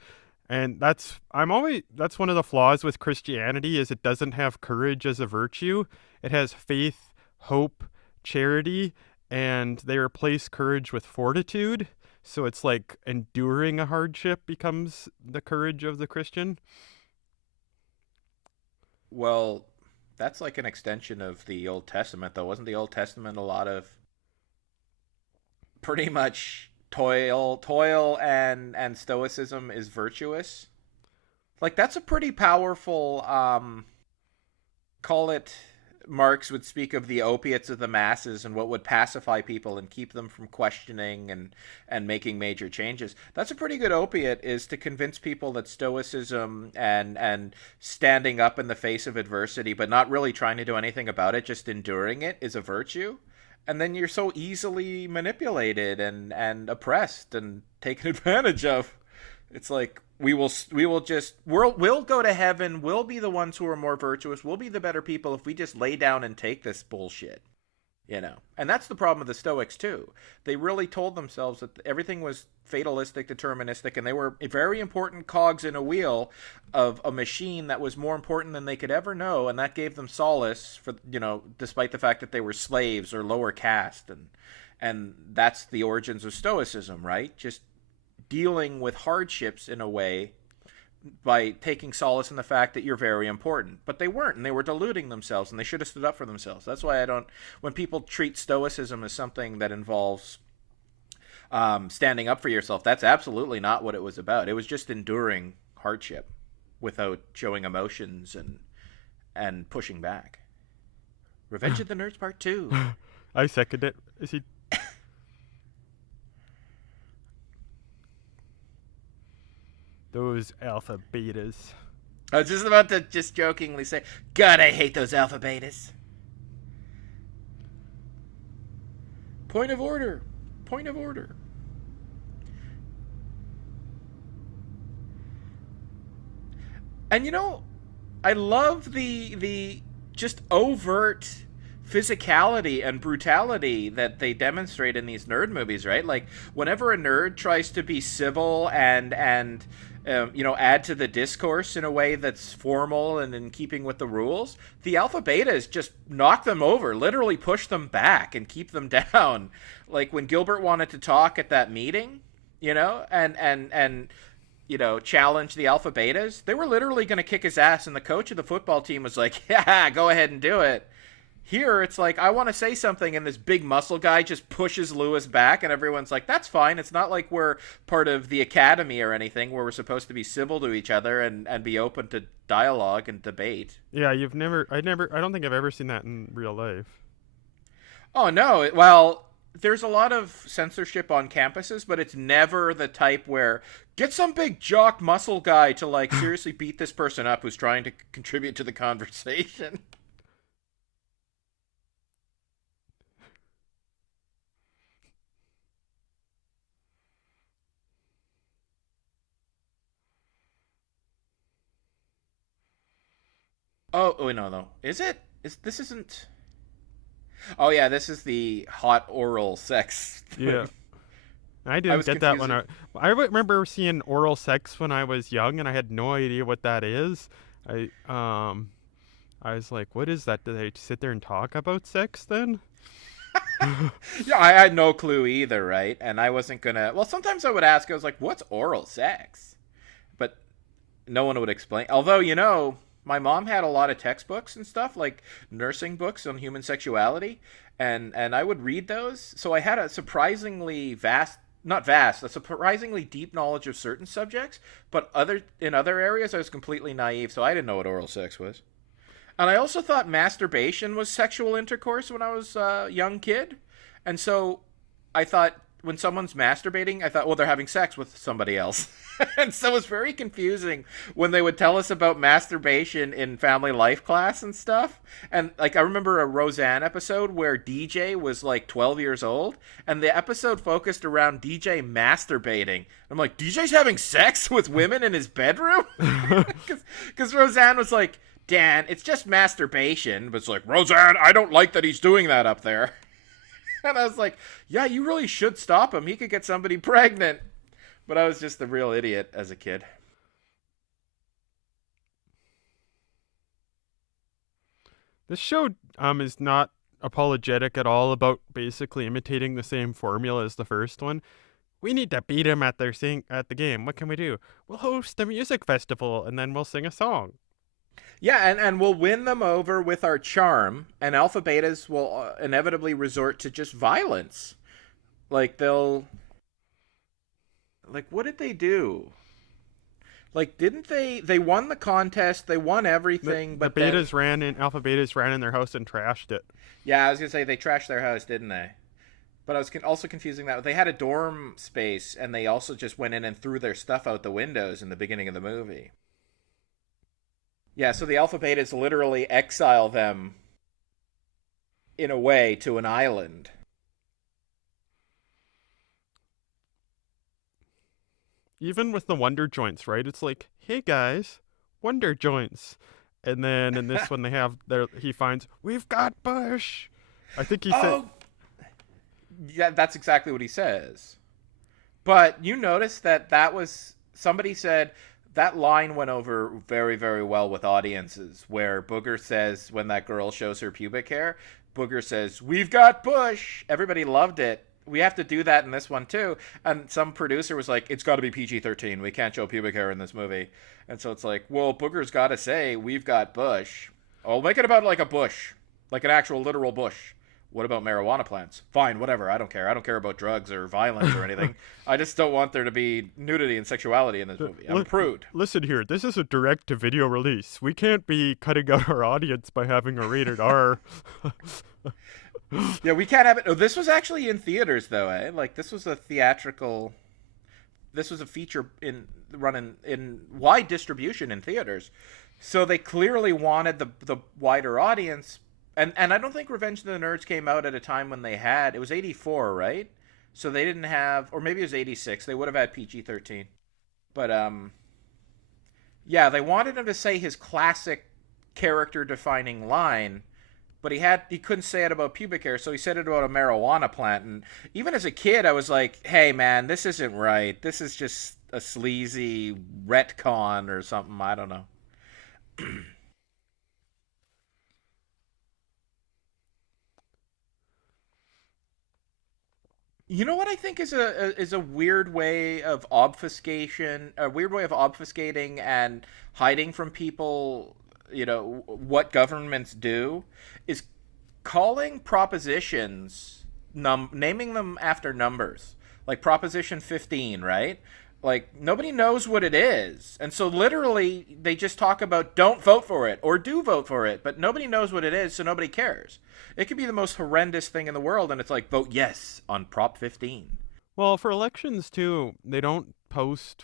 And that's one of the flaws with Christianity is it doesn't have courage as a virtue. It has faith, hope, charity, and they replace courage with fortitude. So it's like enduring a hardship becomes the courage of the Christian. well, that's like an extension of the Old Testament, though. Wasn't the Old Testament a lot of pretty much toil and stoicism is virtuous? Like that's a pretty powerful call it Marx would speak of the opiates of the masses and what would pacify people and keep them from questioning and making major changes. That's a pretty good opiate is to convince people that stoicism and standing up in the face of adversity but not really trying to do anything about it, just enduring it is a virtue. And then you're so easily manipulated and oppressed and taken advantage of. It's like we'll go to heaven. We'll be the ones who are more virtuous. We'll be the better people if we just lay down and take this bullshit, you know. And that's the problem with the Stoics too. They really told themselves that everything was fatalistic, deterministic, and they were very important cogs in a wheel of a machine that was more important than they could ever know, and that gave them solace for, you know, despite the fact that they were slaves or lower caste. And that's the origins of Stoicism, right? Just dealing with hardships in a way by taking solace in the fact that you're very important. But they weren't, and they were deluding themselves, and they should have stood up for themselves. That's why I don't, when people treat Stoicism as something that involves standing up for yourself, that's absolutely not what it was about. It was just enduring hardship without showing emotions and pushing back. Revenge of the Nerds Part 2. I second it. Is he? Those alpha betas. I was just about to just jokingly say, God, I hate those alpha betas. Point of order. Point of order. And you know, I love the just overt physicality and brutality that they demonstrate in these nerd movies, right? Like whenever a nerd tries to be civil and you know, add to the discourse in a way that's formal and in keeping with the rules, the alpha betas just knock them over, literally push them back and keep them down. Like when Gilbert wanted to talk at that meeting, you know, and you know, challenge the alpha betas, they were literally going to kick his ass, and the coach of the football team was like, yeah, go ahead and do it. Here, it's like, I want to say something, and this big muscle guy just pushes Lewis back, and everyone's like, that's fine. It's not like we're part of the academy or anything where we're supposed to be civil to each other and be open to dialogue and debate. Yeah, I don't think I've ever seen that in real life. Oh, no. Well, there's a lot of censorship on campuses, but it's never the type where get some big jock muscle guy to, like, seriously beat this person up who's trying to contribute to the conversation. Oh, no. Is it? This isn't. Oh yeah, this is the hot oral sex Yeah, thing. I I didn't was get that when confusing. I remember seeing oral sex when I was young, and I had no idea what that is. I um I was like, what is that? Do they sit there and talk about sex then? Yeah, I had no clue either, right? And I wasn't gonna. Well, sometimes I would ask. I was like, "What's oral sex?" But no one would explain. Although, you know, my mom had a lot of textbooks and stuff, like nursing books on human sexuality, and I would read those. So I had a surprisingly vast, not vast, a surprisingly deep knowledge of certain subjects, but in other areas I was completely naive, so I didn't know what oral sex was. And I also thought masturbation was sexual intercourse when I was a young kid. And so I thought when someone's masturbating, I thought, well, they're having sex with somebody else. And so it was very confusing when they would tell us about masturbation in family life class and stuff. And like I remember a Roseanne episode where DJ was like 12 years old, and the episode focused around DJ masturbating. I'm like, DJ's having sex with women in his bedroom? Because Roseanne was like, Dan, it's just masturbation. But it's like, Roseanne, I don't like that he's doing that up there. And I was like, yeah, you really should stop him. He could get somebody pregnant. But I was just a real idiot as a kid. This show is not apologetic at all about basically imitating the same formula as the first one. We need to beat him at the game. What can we do? We'll host a music festival and then we'll sing a song. Yeah, and we'll win them over with our charm, and alpha betas will inevitably resort to just violence. Like, they'll. Like, what did they do? Like, didn't they? They won the contest, they won everything, The but then. alpha betas ran in their house and trashed it. Yeah, I was going to say they trashed their house, didn't they? But I was also confusing that. They had a dorm space, and they also just went in and threw their stuff out the windows in the beginning of the movie. Yeah, so the alpha betas literally exile them in a way to an island. Even with the Wonder Joints, right? It's like, hey guys, Wonder Joints. And then in this one, he finds, we've got Bush. I think he said. Oh, yeah, that's exactly what he says. But you notice that was somebody said that line went over very, very well with audiences. Where Booger says when that girl shows her pubic hair, Booger says, "We've got Bush." Everybody loved it. We have to do that in this one too. And some producer was like, "It's got to be PG-13. We can't show pubic hair in this movie." And so it's like, well, Booger's got to say, "We've got Bush." Oh, make it about like a bush, like an actual literal bush. What about marijuana plants? Fine, whatever. I don't care. I don't care about drugs or violence or anything. I just don't want there to be nudity and sexuality in this movie. I'm a prude. Listen here, this is a direct-to-video release. We can't be cutting out our audience by having a rated R. Yeah, we can't have it. Oh, this was actually in theaters, though, eh? Like, this was a theatrical. This was a feature running in wide distribution in theaters. So they clearly wanted the wider audience. And I don't think Revenge of the Nerds came out at a time when they had. It was 84, right? So they didn't have. Or maybe it was 86. They would have had PG-13. But, yeah, they wanted him to say his classic character-defining line, but he couldn't say it about pubic hair, so he said it about a marijuana plant. And even as a kid, I was like, hey, man, this isn't right. This is just a sleazy retcon or something. I don't know. You know what I think is a weird way of obfuscation, a weird way of obfuscating and hiding from people, what governments do is calling propositions naming them after numbers. Like Proposition 15, right? Like nobody knows what it is. And so literally they just talk about don't vote for it or do vote for it, but nobody knows what it is, so nobody cares. It could be the most horrendous thing in the world and it's like vote yes on Prop 15. Well, for elections too, they don't post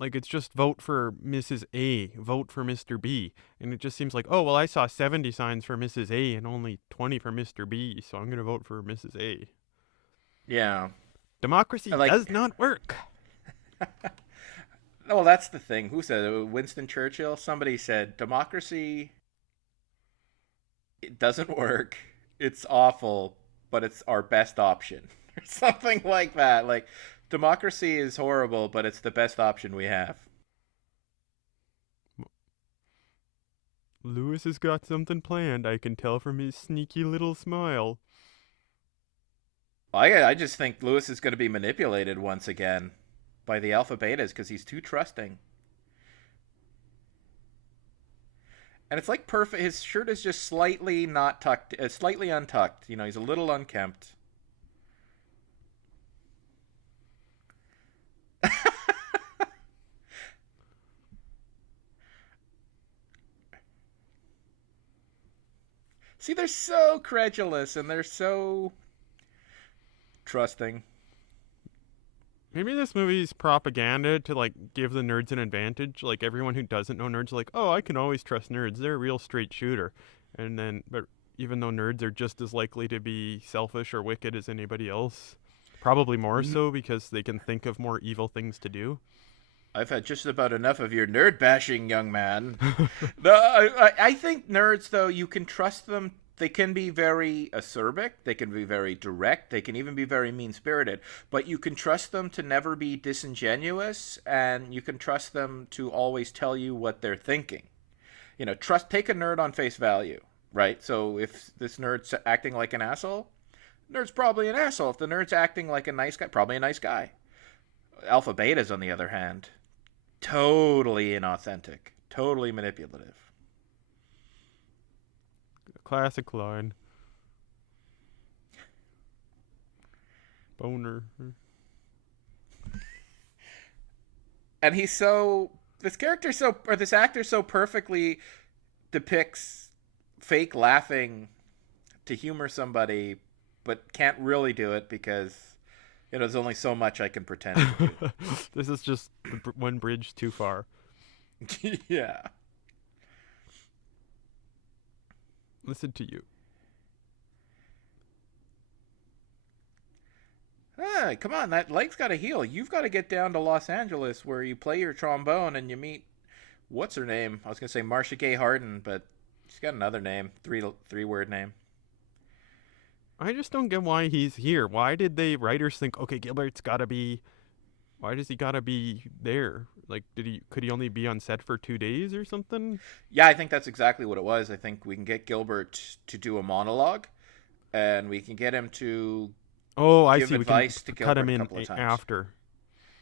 it's just vote for Mrs. A, vote for Mr. B. And it just seems like, oh, well, I saw 70 signs for Mrs. A and only 20 for Mr. B, so I'm going to vote for Mrs. A. Yeah. Democracy does not work. Well, that's the thing. Who said it? Winston Churchill? Somebody said democracy, it doesn't work. It's awful, but it's our best option. Or something like that. Like, democracy is horrible, but it's the best option we have. Lewis has got something planned, I can tell from his sneaky little smile. I just think Lewis is going to be manipulated once again by the alpha betas because he's too trusting. And it's like perfect. His shirt is just slightly not tucked, slightly untucked. He's a little unkempt. See, they're so credulous and they're so trusting. Maybe this movie's propaganda to give the nerds an advantage. Like everyone who doesn't know nerds, oh, I can always trust nerds. They're a real straight shooter. But even though nerds are just as likely to be selfish or wicked as anybody else, probably more so because they can think of more evil things to do. I've had just about enough of your nerd bashing, young man. No, I think nerds, though, you can trust them. They can be very acerbic. They can be very direct. They can even be very mean spirited. But you can trust them to never be disingenuous, and you can trust them to always tell you what they're thinking. Take a nerd on face value, right? So if this nerd's acting like an asshole, nerd's probably an asshole. If the nerd's acting like a nice guy, probably a nice guy. Alpha betas, on the other hand, totally inauthentic, totally manipulative. Classic line. Boner. And this actor so perfectly depicts fake laughing to humor somebody, but can't really do it because there's only so much I can pretend to do. This is just one bridge too far. Yeah. Listen to you. Come on, that leg's got to heal. You've got to get down to Los Angeles where you play your trombone and you meet, what's her name? I was going to say Marcia Gay Harden, but she's got another name, three-word name. I just don't get why he's here. Why did the writers think, okay, Gilbert's got to be... Why does he got to be there? Like, could he only be on set for 2 days or something? Yeah, I think that's exactly what it was. I think we can get Gilbert to do a monologue, and we can get him to give advice to Gilbert cut him a in couple of times. after.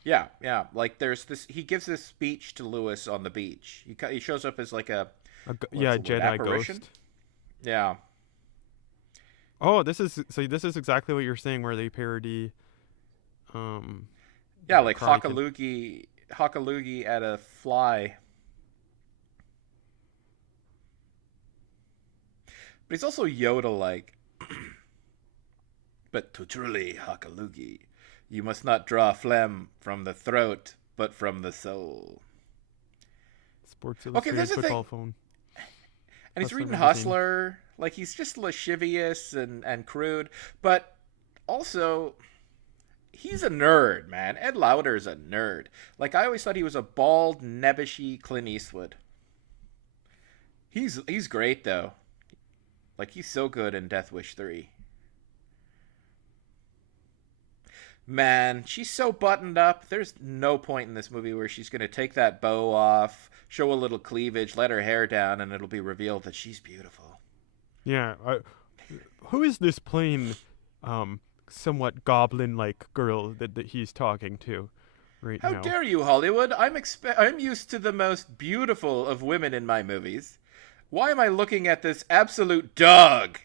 Yeah. Like there's this. He gives this speech to Lewis on the beach. He shows up as like a Jedi apparition? ghost. Yeah. Oh, this is exactly what you're saying, where they parody. Yeah, like Hockaloogie at a fly. But he's also Yoda-like. But to truly Hockaloogie, you must not draw phlegm from the throat, but from the soul. Sports Illustrated football phone. And he's reading Hustler. Like, he's just lascivious and crude. But also... he's a nerd, man. Ed Lauder's a nerd. Like, I always thought he was a bald, nebbishy Clint Eastwood. He's great, though. Like, he's so good in Death Wish 3. Man, she's so buttoned up. There's no point in this movie where she's going to take that bow off, show a little cleavage, let her hair down, and it'll be revealed that she's beautiful. Yeah. Who is this plain... somewhat goblin-like girl that he's talking to right now? How dare you, Hollywood? I'm used to the most beautiful of women in my movies. Why am I looking at this absolute dog?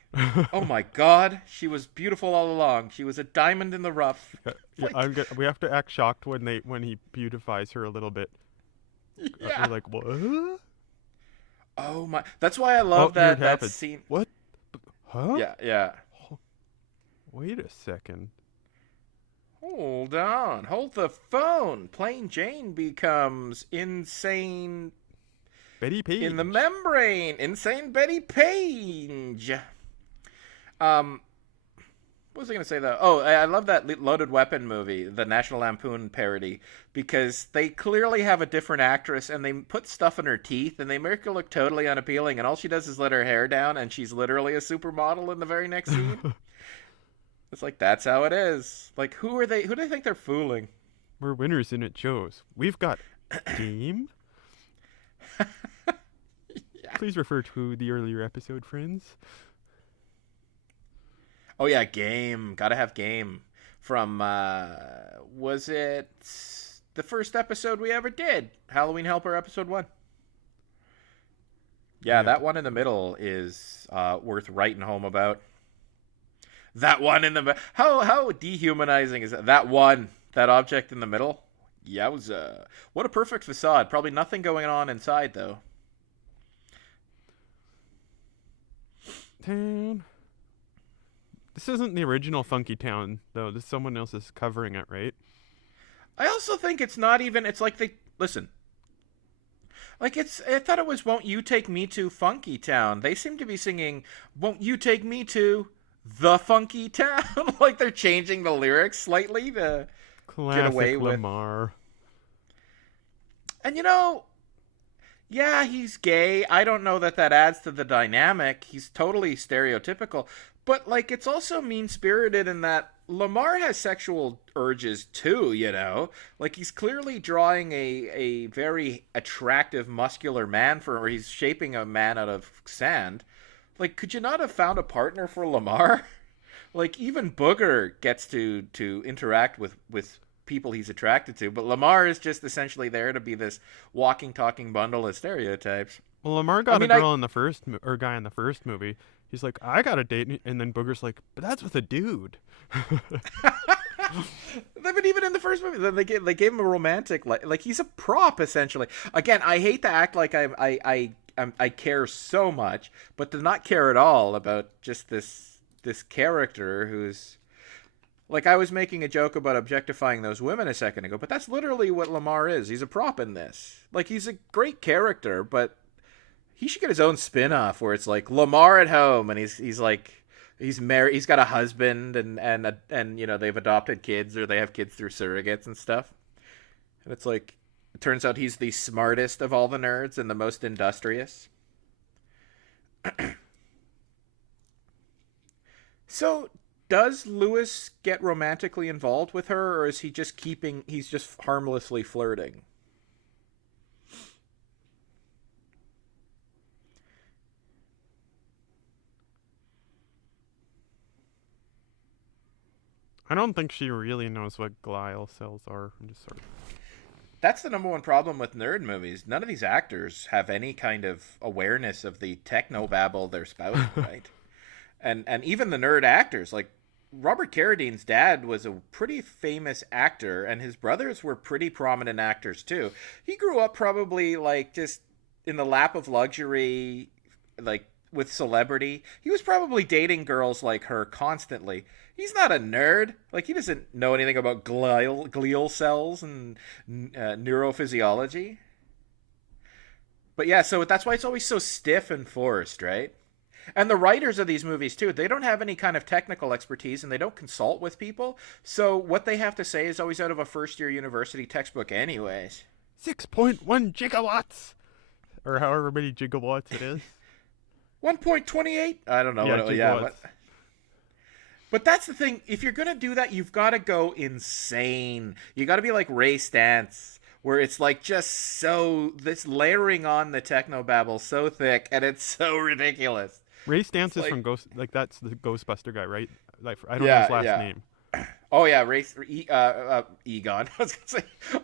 Oh my God, she was beautiful all along. She was a diamond in the rough. Yeah, we have to act shocked when he beautifies her a little bit. Yeah. We're like, what? Oh my! That's why I love that scene. What? Huh? Yeah. Wait a second. Hold on. Hold the phone. Plain Jane becomes insane... Betty Page. In the membrane. Insane Betty Page. What was I going to say, though? Oh, I love that Loaded Weapon movie, the National Lampoon parody, because they clearly have a different actress, and they put stuff in her teeth, and they make her look totally unappealing, and all she does is let her hair down, and she's literally a supermodel in the very next scene. It's like, that's how it is. Like, who do they think they're fooling? We're winners and it shows. We've got game. Yeah. Please refer to the earlier episode, friends. Oh yeah, game. Gotta have game. From, was it the first episode we ever did? Halloween Helper episode 1. Yeah, that one in the middle is worth writing home about. That one in the... How dehumanizing is that? That object in the middle? Yowza. What a perfect facade. Probably nothing going on inside, though. Town. This isn't the original Funky Town, though. This someone else is covering it, right? I also think it's not even... It's like they... Listen. Like, I thought it was Won't You Take Me to Funky Town. They seem to be singing Won't You Take Me to... The Funky Town. Like they're changing the lyrics slightly to Classic get away with. Lamar. And yeah, he's gay. I don't know that that adds to the dynamic. He's totally stereotypical. But, like, it's also mean spirited in that Lamar has sexual urges too, Like, he's clearly drawing a very attractive, muscular man or he's shaping a man out of sand. Like, could you not have found a partner for Lamar? Like, even Booger gets to interact with people he's attracted to, but Lamar is just essentially there to be this walking, talking bundle of stereotypes. Well, Lamar I got a mean, I girl in the first or guy in the first movie. He's like, I got a date, and then Booger's like, but that's with a dude. but even in the first movie, they gave him a romantic like he's a prop essentially. Again, I hate to act like I care so much, but to not care at all about just this character who's like, I was making a joke about objectifying those women a second ago, but that's literally what Lamar is. He's a prop in this. Like, he's a great character, but he should get his own spin-off where it's like Lamar at home and he's like he's married, he's got a husband and they've adopted kids or they have kids through surrogates and stuff. And it's like it turns out he's the smartest of all the nerds and the most industrious. So, does Lewis get romantically involved with her, or is he's just harmlessly flirting? I don't think she really knows what glial cells are. I'm just sort of. That's the number one problem with nerd movies. None of these actors have any kind of awareness of the technobabble they're spouting, right? And even the nerd actors, like Robert Carradine's dad was a pretty famous actor, and his brothers were pretty prominent actors too. He grew up probably like just in the lap of luxury, like with celebrity. He was probably dating girls like her constantly. He's not a nerd. Like, he doesn't know anything about glial cells and neurophysiology. But yeah, so that's why it's always so stiff and forced, right? And the writers of these movies too, they don't have any kind of technical expertise and they don't consult with people. So what they have to say is always out of a first-year university textbook anyways. 6.1 gigawatts! Or however many gigawatts it is. 1.28? I don't know. Yeah, But that's the thing. If you're going to do that, you've got to go insane. You got to be like Ray Stantz, where it's like just so, this layering on the technobabble so thick and it's so ridiculous. Ray Stantz is like, from Ghost, like that's the Ghostbuster guy, right? Like I don't know his last name. Oh yeah, Egon. I was gonna say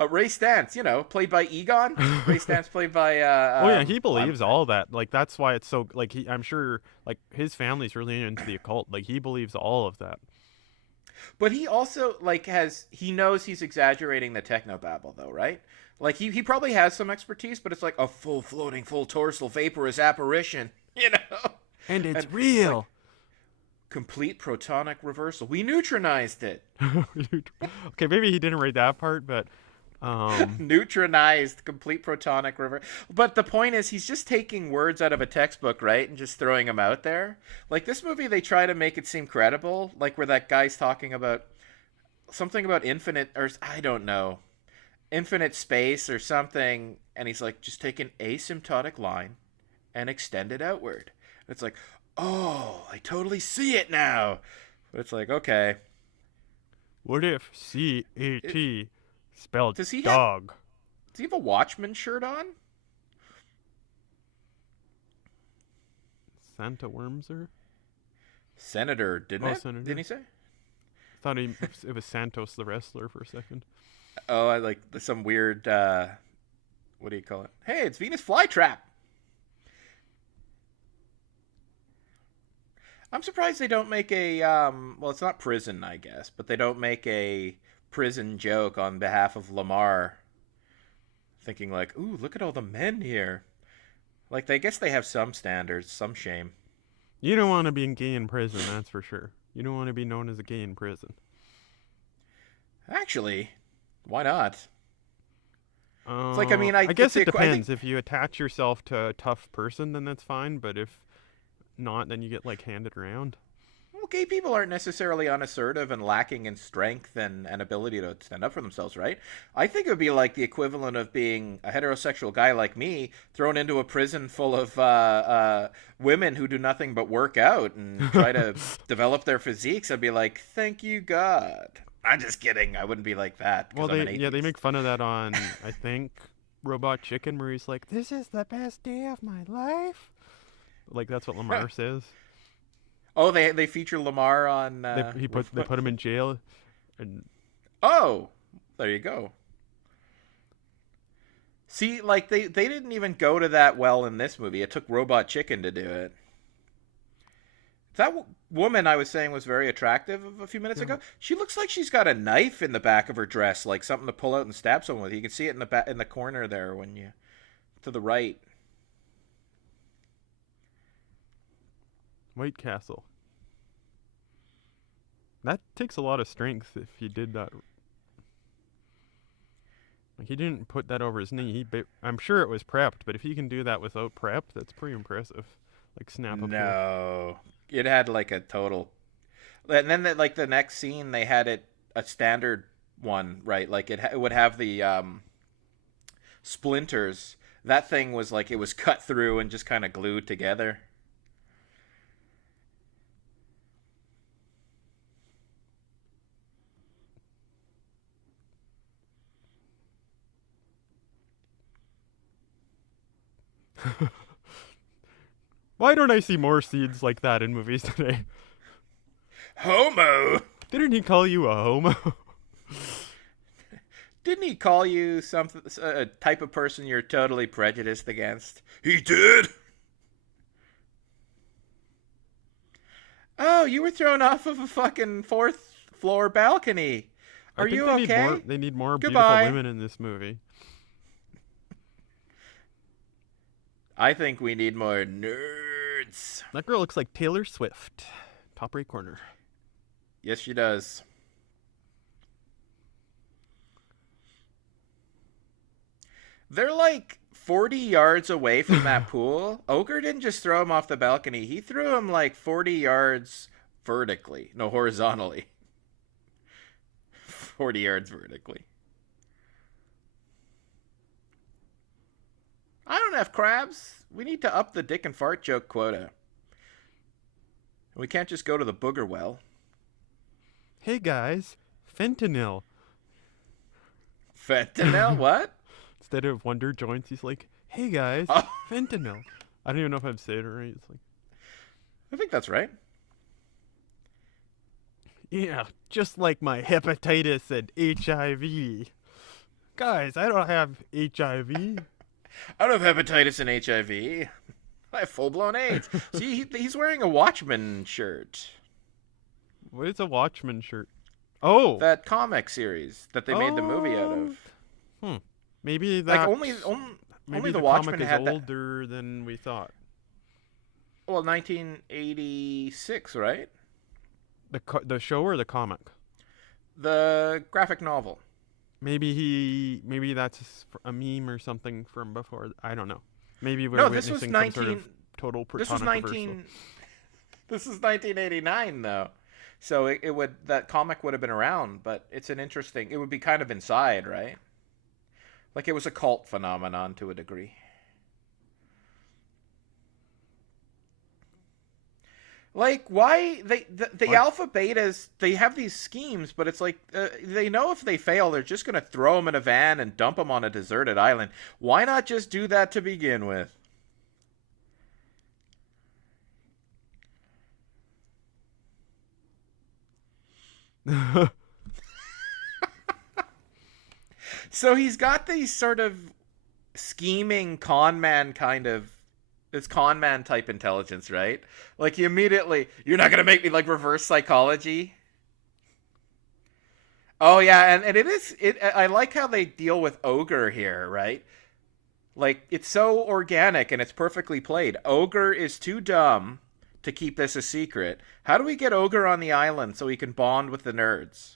Ray Stantz. Played by Egon. Ray Stantz played by. Oh yeah, he believes all that. Like that's why it's so. Like I'm sure, like his family's really into the occult. Like he believes all of that. But he also he knows he's exaggerating the technobabble though, right? Like he probably has some expertise, but it's like a full floating, full torsal vaporous apparition, And it's real. Like, complete protonic reversal. We neutronized it. Okay, maybe he didn't write that part, but neutronized, complete protonic reversal. But the point is, he's just taking words out of a textbook, right, and just throwing them out there. Like this movie, they try to make it seem credible, like where that guy's talking about something about infinite, or I don't know, infinite space or something, and he's like, just take an asymptotic line and extend it outward. And it's like, oh, I totally see it now. But it's like, okay. What if C-A-T spelled does he dog? Does he have a Watchman shirt on? Santa Wormser? Senator, didn't Senator. Didn't he say? I thought it was Santos the wrestler for a second. Oh, I like some weird, what do you call it? Hey, it's Venus Flytrap. I'm surprised they don't make a, well, it's not prison, I guess, but they don't make a prison joke on behalf of Lamar. Thinking like, ooh, look at all the men here. Like, I guess they have some standards, some shame. You don't want to be gay in prison, that's for sure. You don't want to be known as a gay in prison. Actually, why not? It's like, I mean, I guess it depends. If you attach yourself to a tough person, then that's fine. But if not, then you get like handed around. Well, gay people aren't necessarily unassertive and lacking in strength and ability to stand up for themselves, right? I think it would be like the equivalent of being a heterosexual guy like me thrown into a prison full of women who do nothing but work out and try to develop their physiques. I'd be like, thank you, God. I'm just kidding. I wouldn't be like that Well, because I'm an atheist. they make fun of that on, I think, Robot Chicken, where he's like, "This is the best day of my life." Like that's what Lamar says. Oh, they feature Lamar on. They put him in jail, and Oh, there you go. See, like they didn't even go to that well in this movie. It took Robot Chicken to do it. That woman I was saying was very attractive a few minutes ago. She looks like she's got a knife in the back of her dress, like something to pull out and stab someone with. You can see it in the corner there when you to the right. White Castle. That takes a lot of strength if he did that. Like he didn't put that over his knee. I'm sure it was prepped, but if he can do that without prep, that's pretty impressive. Like snap up. No, it had like a total. And then like the next scene, they had it a standard one, right? Like it would have the splinters. That thing was like it was cut through and just kind of glued together. Why don't I see more scenes like that in movies today? Homo. Didn't he call you a homo? Didn't he call you something a type of person you're totally prejudiced against? He did. Oh, you were thrown off of a fucking 4th floor balcony. Are you okay? They need more Goodbye. beautiful women in this movie. I think we need more nerds. That girl looks like Taylor Swift. Top right corner. Yes, she does. They're like 40 yards away from that pool. Ogre didn't just throw him off the balcony. He threw him like 40 yards vertically. No, horizontally. 40 yards vertically. I don't have crabs. We need to up the dick and fart joke quota. We can't just go to the booger well. Hey guys, fentanyl. Fentanyl? What? Instead of Wonder Joints, he's like, "Hey guys, fentanyl." I don't even know if I'm saying it right. It's like, I think that's right. yeah, just like my hepatitis and HIV. Guys, I don't have HIV. I don't have hepatitis and HIV. I have full-blown AIDS. See, he's wearing a Watchmen shirt. What is a Watchman shirt? Oh, That comic series that they made the movie out of. Maybe that. Like only maybe the the Watchmen comic is had that. older than we thought. Well, 1986, right? The show or the comic? The graphic novel. Maybe that's a meme or something from before. I don't know. Maybe we're No, this was witnessing 19. some sort of total This was platonic 19. reversal. This is 1989, though. So it would that comic would have been around, but it's an interesting. It would be kind of inside, right? Like it was a cult phenomenon to a degree. Like why the alpha betas, they have these schemes, but it's like they know if they fail they're just going to throw them in a van and dump them on a deserted island. Why not just do that to begin with? So he's got these sort of scheming con man kind of it's con man type intelligence, right? Like you immediately, you're not gonna make me like reverse psychology. Oh yeah, and it is it. I like how they deal with Ogre here, right? Like it's so organic and it's perfectly played. Ogre is too dumb to keep this a secret. How do we get Ogre on the island so he can bond with the nerds?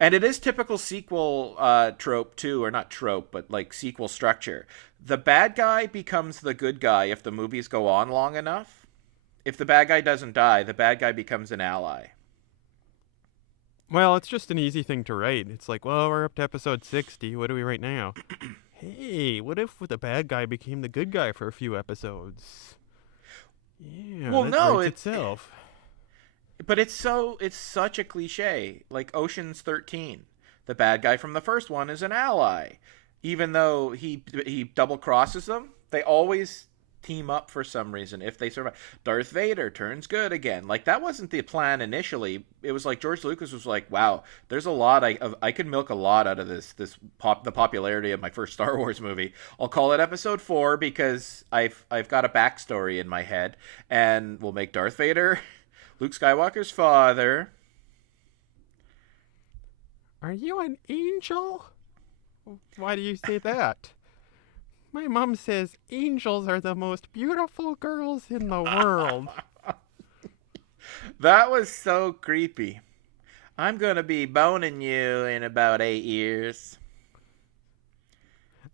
And it is typical sequel trope too, or not trope, but like sequel structure. The bad guy becomes the good guy if the movies go on long enough. if the bad guy doesn't die, the bad guy becomes an ally. Well, it's just an easy thing to write. It's like, well, we're up to episode 60. What do we write now? Hey, what if the bad guy became the good guy for a few episodes? Yeah, Well, that no, writes itself. but it's such a cliche. Like Ocean's 13, the bad guy from the first one is an ally, even though he double crosses them. They always team up for some reason if they survive. Darth Vader turns good again. Like that wasn't the plan initially. It was like George Lucas was like, "Wow, there's a lot I could milk a lot out of the popularity of my first Star Wars movie. I'll call it Episode 4 because I've got a backstory in my head, and we'll make Darth Vader Luke Skywalker's father." Are you an angel? Why do you say that? My mom says angels are the most beautiful girls in the world. That was so creepy. I'm gonna be boning you in about 8 years.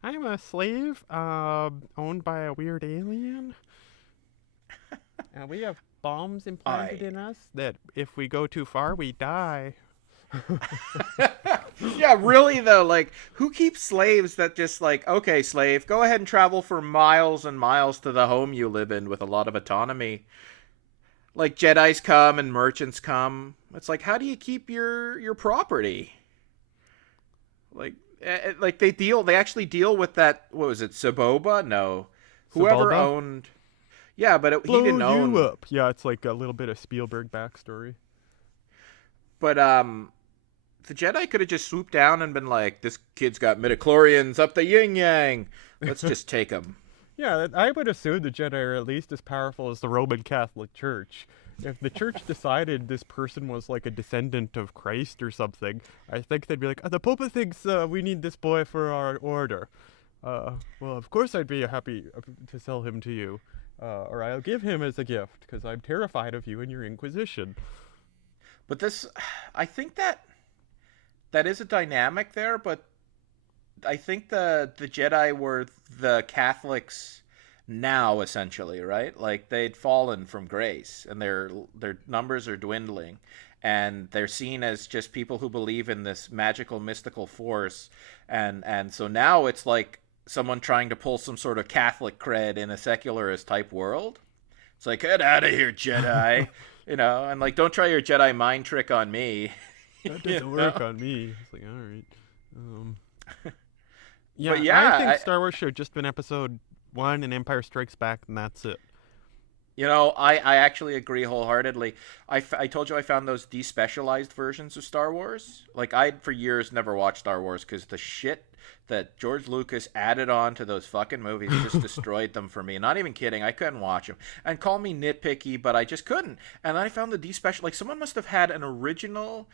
I'm a slave, owned by a weird alien. We have bombs implanted in us that if we go too far, we die. Yeah, really though, like who keeps slaves that just like, okay, slave, go ahead and travel for miles and miles to the home you live in with a lot of autonomy. Like Jedi's come and merchants come. It's like, how do you keep your property? Like they actually deal with that. What was it, Saboba? No, whoever Sebulba? owned. Yeah, but he Blow didn't you own. up. Yeah, it's like a little bit of Spielberg backstory. But the Jedi could have just swooped down and been like, "This kid's got midichlorians up the yin yang. Let's just take him." Yeah, I would assume the Jedi are at least as powerful as the Roman Catholic Church. If the church decided this person was like a descendant of Christ or something, I think they'd be like, the Pope thinks we need this boy for our order. Well, of course I'd be happy to sell him to you. Or I'll give him as a gift, because I'm terrified of you and your Inquisition. But this, I think that is a dynamic there, but I think the Jedi were the Catholics now, essentially, right? Like they'd fallen from grace, and their numbers are dwindling, and they're seen as just people who believe in this magical, mystical force, and so now it's like someone trying to pull some sort of Catholic cred in a secularist type world. It's like, get out of here, Jedi. And like, don't try your Jedi mind trick on me. That doesn't work on me. It's like, all right. Yeah, But yeah, I think Star Wars should have just been episode 1 and Empire Strikes Back, and that's it. I actually agree wholeheartedly. I told you I found those despecialized versions of Star Wars. Like, I'd for years never watched Star Wars because the shit that George Lucas added on to those fucking movies just destroyed them for me. Not even kidding. I couldn't watch them. And call me nitpicky, but I just couldn't. And I found the despecial. Like, someone must have had an original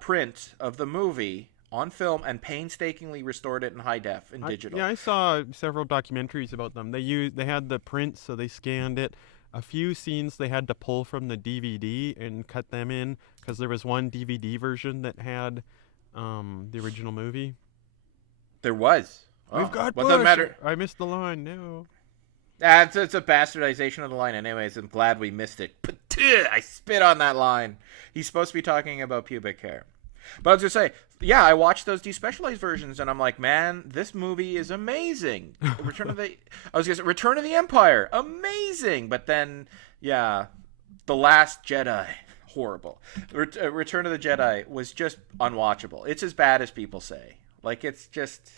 print of the movie on film and painstakingly restored it in high def in digital. I saw several documentaries about them. They had the print, so they scanned it. A few scenes they had to pull from the DVD and cut them in, because there was one DVD version that had the original movie. There was. We've got what doesn't matter. I missed the line. No. It's a bastardization of the line anyways. I'm glad we missed it. I spit on that line. He's supposed to be talking about pubic hair. But I was going to say, yeah, I watched those despecialized versions, and I'm like, man, this movie is amazing. Return of the Empire, amazing. But then, yeah, The Last Jedi, horrible. Return of the Jedi was just unwatchable. It's as bad as people say. Like, it's just...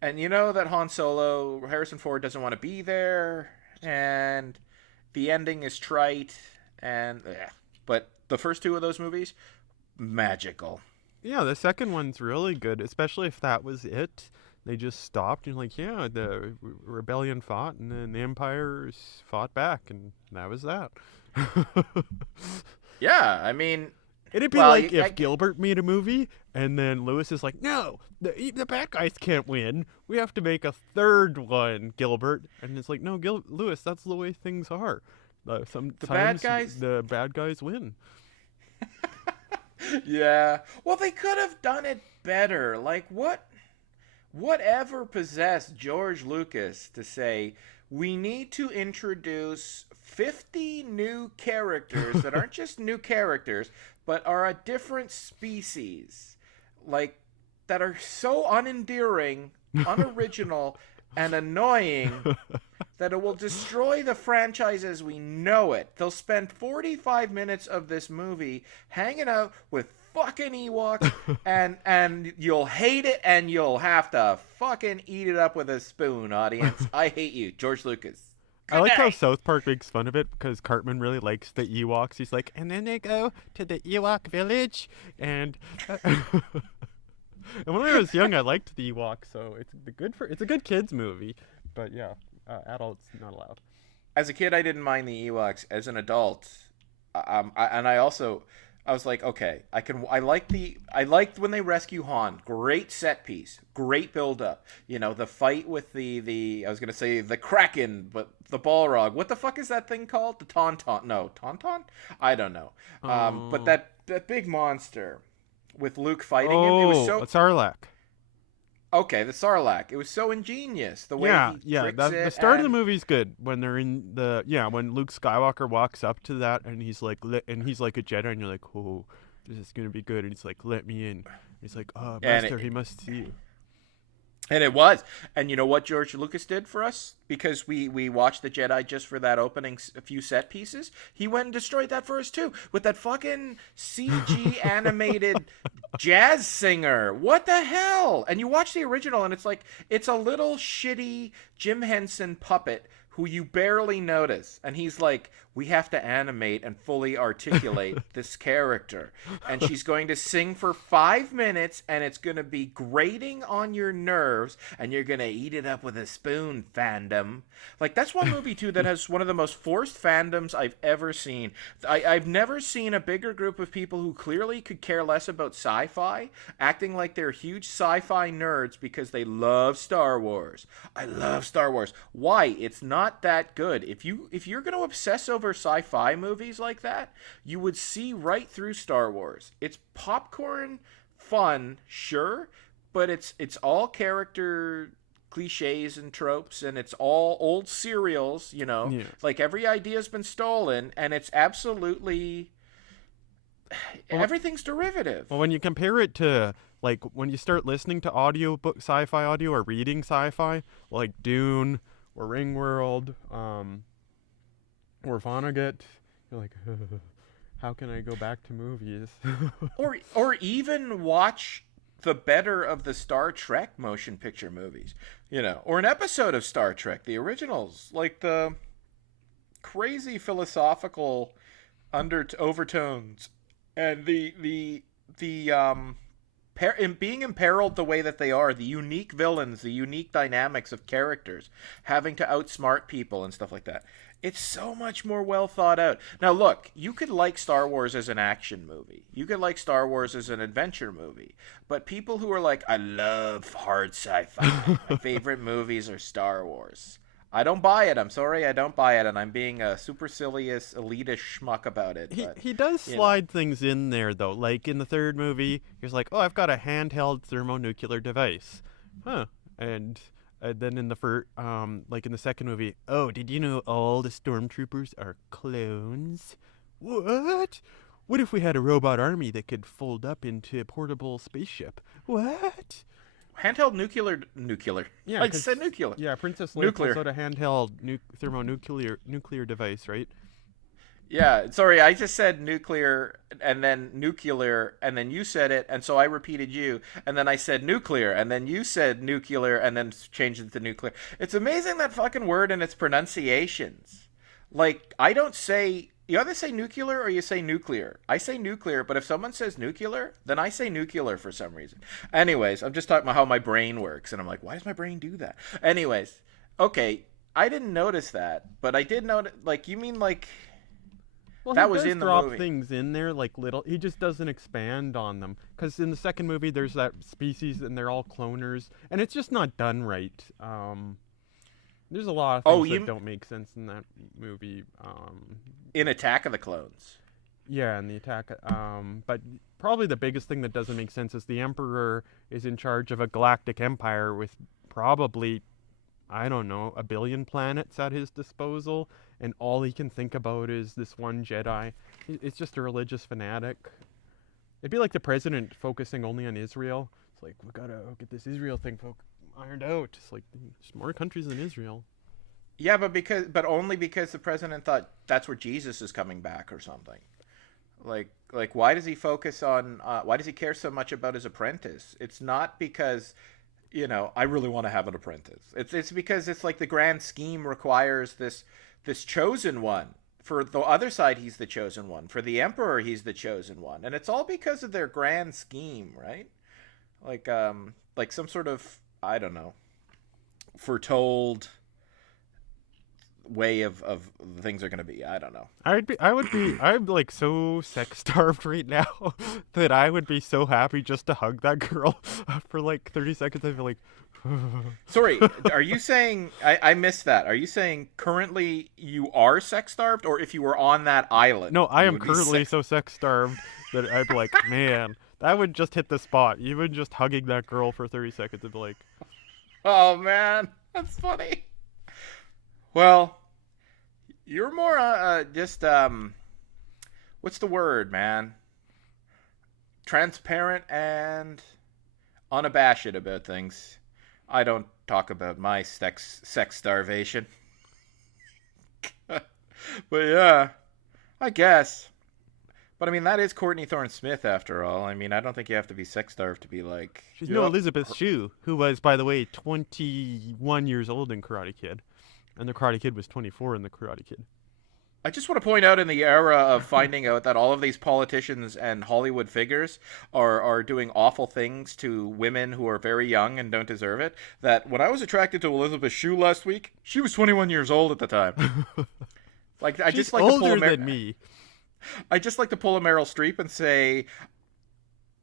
And you know that Han Solo, Harrison Ford doesn't want to be there, and the ending is trite, and... But the first two of those movies... magical. Yeah, the second one's really good, especially if that was it. They just stopped and like, yeah, the rebellion fought and then the Empire fought back, and that was that. Yeah, I mean, it'd be like if Gilbert made a movie and then Lewis is like, no, the bad guys can't win. We have to make a third one, Gilbert. And it's like, no, Lewis, that's the way things are. Sometimes the bad guys win. Yeah. Well, they could have done it better. Like, whatever possessed George Lucas to say, we need to introduce 50 new characters that aren't just new characters, but are a different species. Like, that are so unendearing, unoriginal, and annoying that it will destroy the franchise as we know it. They'll spend 45 minutes of this movie hanging out with fucking Ewoks, and you'll hate it, and you'll have to fucking eat it up with a spoon, audience. I hate you, George Lucas. I like how night. South Park makes fun of it because Cartman really likes the Ewoks. He's like, and then they go to the Ewok village, and and when I was young, I liked the Ewoks, so it's a good kids movie. But yeah, adults not allowed. As a kid, I didn't mind the Ewoks. As an adult, I was like, okay, I liked when they rescue Han. Great set piece, great build up. You know, the fight with the I was gonna say the Kraken, but the Balrog. What the fuck is that thing called? The Tauntaun? No, Tauntaun? I don't know. But that big monster with Luke fighting him. It was so it's Sarlacc. okay. The Sarlacc. It was so ingenious the way he tricks it. The start of the movie's good when they're in when Luke Skywalker walks up to that and he's like a Jedi and you're like, oh, this is gonna be good, and he's like, let me in. He's like, oh, master, he must see you. And it was. And you know what George Lucas did for us? Because we watched The Jedi just for that opening a few set pieces. He went and destroyed that for us too. With that fucking CG animated jazz singer. What the hell? And you watch the original and it's like, it's a little shitty Jim Henson puppet who you barely notice. And he's like, we have to animate and fully articulate this character. And she's going to sing for 5 minutes, and it's going to be grating on your nerves, and you're going to eat it up with a spoon, fandom. Like, that's one movie, too, that has one of the most forced fandoms I've ever seen. I've never seen a bigger group of people who clearly could care less about sci-fi, acting like they're huge sci-fi nerds because they love Star Wars. I love Star Wars. Why? It's not that good. If you're going to obsess over sci-fi movies like that, you would see right through Star Wars. It's popcorn fun, sure, but it's all character cliches and tropes, and it's all old serials, you know. Yeah. Like, every idea's been stolen, and it's absolutely everything's derivative. Well, when you compare it to, like, when you start listening to audiobook sci-fi audio or reading sci-fi, like Dune or Ringworld, or Vonnegut, you're like, how can I go back to movies? or even watch the better of the Star Trek motion picture movies, you know, or an episode of Star Trek, the originals, like the crazy philosophical overtones and being imperiled the way that they are, the unique villains, the unique dynamics of characters, having to outsmart people and stuff like that. It's so much more well thought out. Now, look, you could like Star Wars as an action movie. You could like Star Wars as an adventure movie. But people who are like, I love hard sci-fi. My favorite movies are Star Wars. I don't buy it. I'm sorry, I don't buy it, and I'm being a supercilious, elitist schmuck about it. But, he does slide things in there, though. Like, in the third movie, he's like, oh, I've got a handheld thermonuclear device. Huh. And then in the second movie, oh, did you know all the stormtroopers are clones? What? What if we had a robot army that could fold up into a portable spaceship? What? Handheld nuclear. Yeah, I said nuclear. Yeah, Princess Leia pulls out a handheld thermonuclear device, right? Yeah, sorry, I just said nuclear and then you said it, and so I repeated you, and then I said nuclear, and then you said nuclear, and then changed it to nuclear. It's amazing, that fucking word and its pronunciations. Like, I don't say, you either say nuclear or you say nuclear. I say nuclear, but if someone says nuclear, then I say nuclear for some reason. Anyways, I'm just talking about how my brain works, and I'm like, why does my brain do that? Anyways, okay, I didn't notice that, but I did notice, like, you mean like... Well, that he was does in the drop movie. things in there, like little. He just doesn't expand on them. Because in the second movie, there's that species, and they're all cloners, and it's just not done right. There's a lot of things that don't make sense in that movie. In Attack of the Clones. Yeah, in the attack. But probably the biggest thing that doesn't make sense is the Emperor is in charge of a galactic empire with probably I don't know, a billion planets at his disposal, and all he can think about is this one Jedi. It's just a religious fanatic. It'd be like the president focusing only on Israel. It's like, we gotta get this Israel thing ironed out. It's like, there's more countries than Israel. Yeah, but only because the president thought that's where Jesus is coming back or something. Like why does he focus on? Why does he care so much about his apprentice? It's not because, I really want to have an apprentice. It's because it's like the grand scheme requires this chosen one. For the other side, he's the chosen one. For the emperor, he's the chosen one, and it's all because of their grand scheme, right? Like some sort of, I don't know, foretold way of things are going to be. I don't know. I'm like so sex starved right now that I would be so happy just to hug that girl for like 30 seconds. I'd be like, Sorry, are you saying I missed that? Are you saying currently you are sex starved, or if you were on that island? no, I you am would be currently sex- so sex starved that I'd be like, man, that would just hit the spot. Even just hugging that girl for 30 seconds, I'd be like, Oh man, that's funny. Well, you're more just what's the word, man? Transparent and unabashed about things. I don't talk about my sex starvation. But yeah, I guess. But I mean, that is Courtney Thorne Smith after all. I mean, I don't think you have to be sex starved to be like, she's no yep. Elizabeth Shue, who was, by the way, 21 years old in Karate Kid. And the Karate Kid was 24 in the Karate Kid. I just want to point out in the era of finding out that all of these politicians and Hollywood figures are doing awful things to women who are very young and don't deserve it, that when I was attracted to Elizabeth Shue last week, she was 21 years old at the time. Like I She's just like older to pull than me. I just like to pull a Meryl Streep and say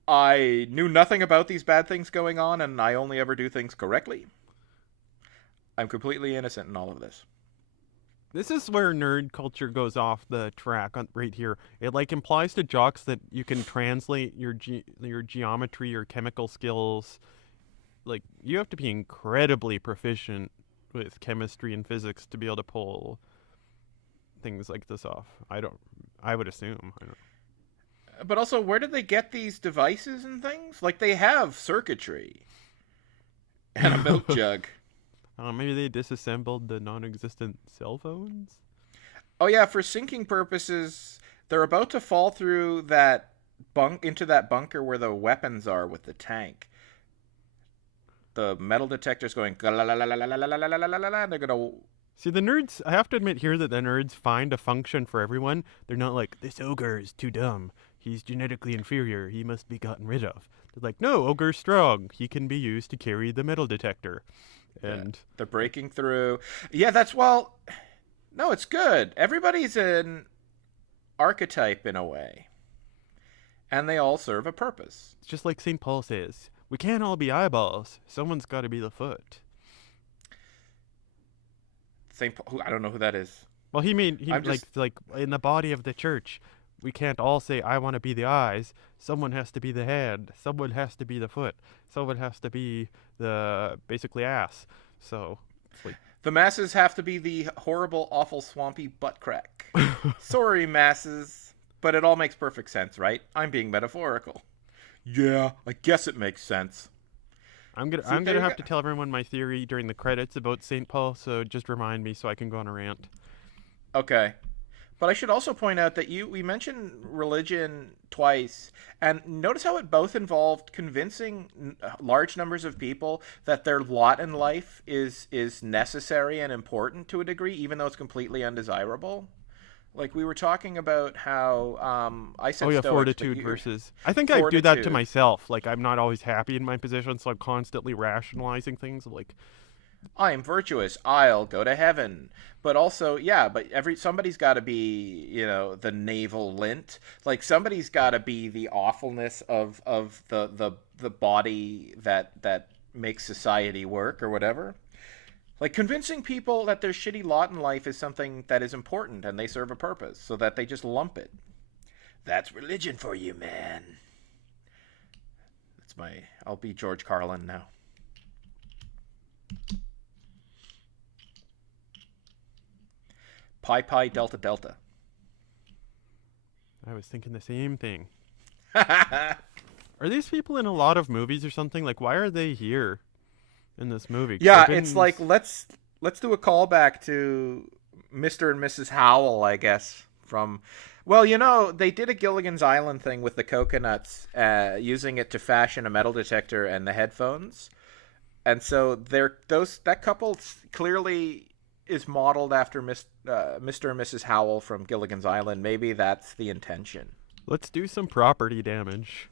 I knew nothing about these bad things going on and I only ever do things correctly. I'm completely innocent in all of this. This is where nerd culture goes off the track right here. It like implies to jocks that you can translate your geometry, your chemical skills. Like you have to be incredibly proficient with chemistry and physics to be able to pull things like this off. I would assume. I don't But also, where did they get these devices and things? Like they have circuitry and a milk jug. Maybe they disassembled the non-existent cell phones. Oh yeah, for sinking purposes, they're about to fall through that into that bunker where the weapons are with the tank. The metal detector's going. They're gonna. See, the nerds, I have to admit here that the nerds find a function for everyone. They're not like, this ogre is too dumb. He's genetically inferior. He must be gotten rid of. They're like, no, ogre's strong. He can be used to carry the metal detector. And they're breaking through. Yeah, no, it's good. Everybody's an archetype in a way. And they all serve a purpose. it's just like St. Paul says, we can't all be eyeballs. Someone's got to be the foot. St. Paul, I don't know who that is. Well, like in the body of the church, we can't all say I want to be the eyes. Someone has to be the head. Someone has to be the foot. Someone has to be the basically ass. So it's like the masses have to be the horrible, awful, swampy butt crack. Sorry, masses, but it all makes perfect sense, right? I'm being metaphorical. Yeah, I guess it makes sense. I'm gonna have to tell everyone my theory during the credits about St. Paul. So just remind me so I can go on a rant. Okay. But I should also point out that we mentioned religion twice, and notice how it both involved convincing large numbers of people that their lot in life is necessary and important to a degree, even though it's completely undesirable. Like we were talking about how I said, oh yeah, Stoics, fortitude versus. I think I do that to myself. Like I'm not always happy in my position, so I'm constantly rationalizing things. Like I am virtuous. I'll go to heaven. But also, yeah, but somebody's got to be, the naval lint. Like somebody's got to be the awfulness of the body that makes society work or whatever. Like convincing people that their shitty lot in life is something that is important and they serve a purpose, so that they just lump it. That's religion for you, man. I'll be George Carlin now. Pi Pi Delta Delta. I was thinking the same thing. Are these people in a lot of movies or something? Like, why are they here in this movie? Yeah, it's like let's do a callback to Mr. and Mrs. Howell, I guess. From, well, they did a Gilligan's Island thing with the coconuts, using it to fashion a metal detector and the headphones, and so that couple clearly is modeled after Mr. and Mrs. Howell from Gilligan's Island. Maybe that's the intention. Let's do some property damage.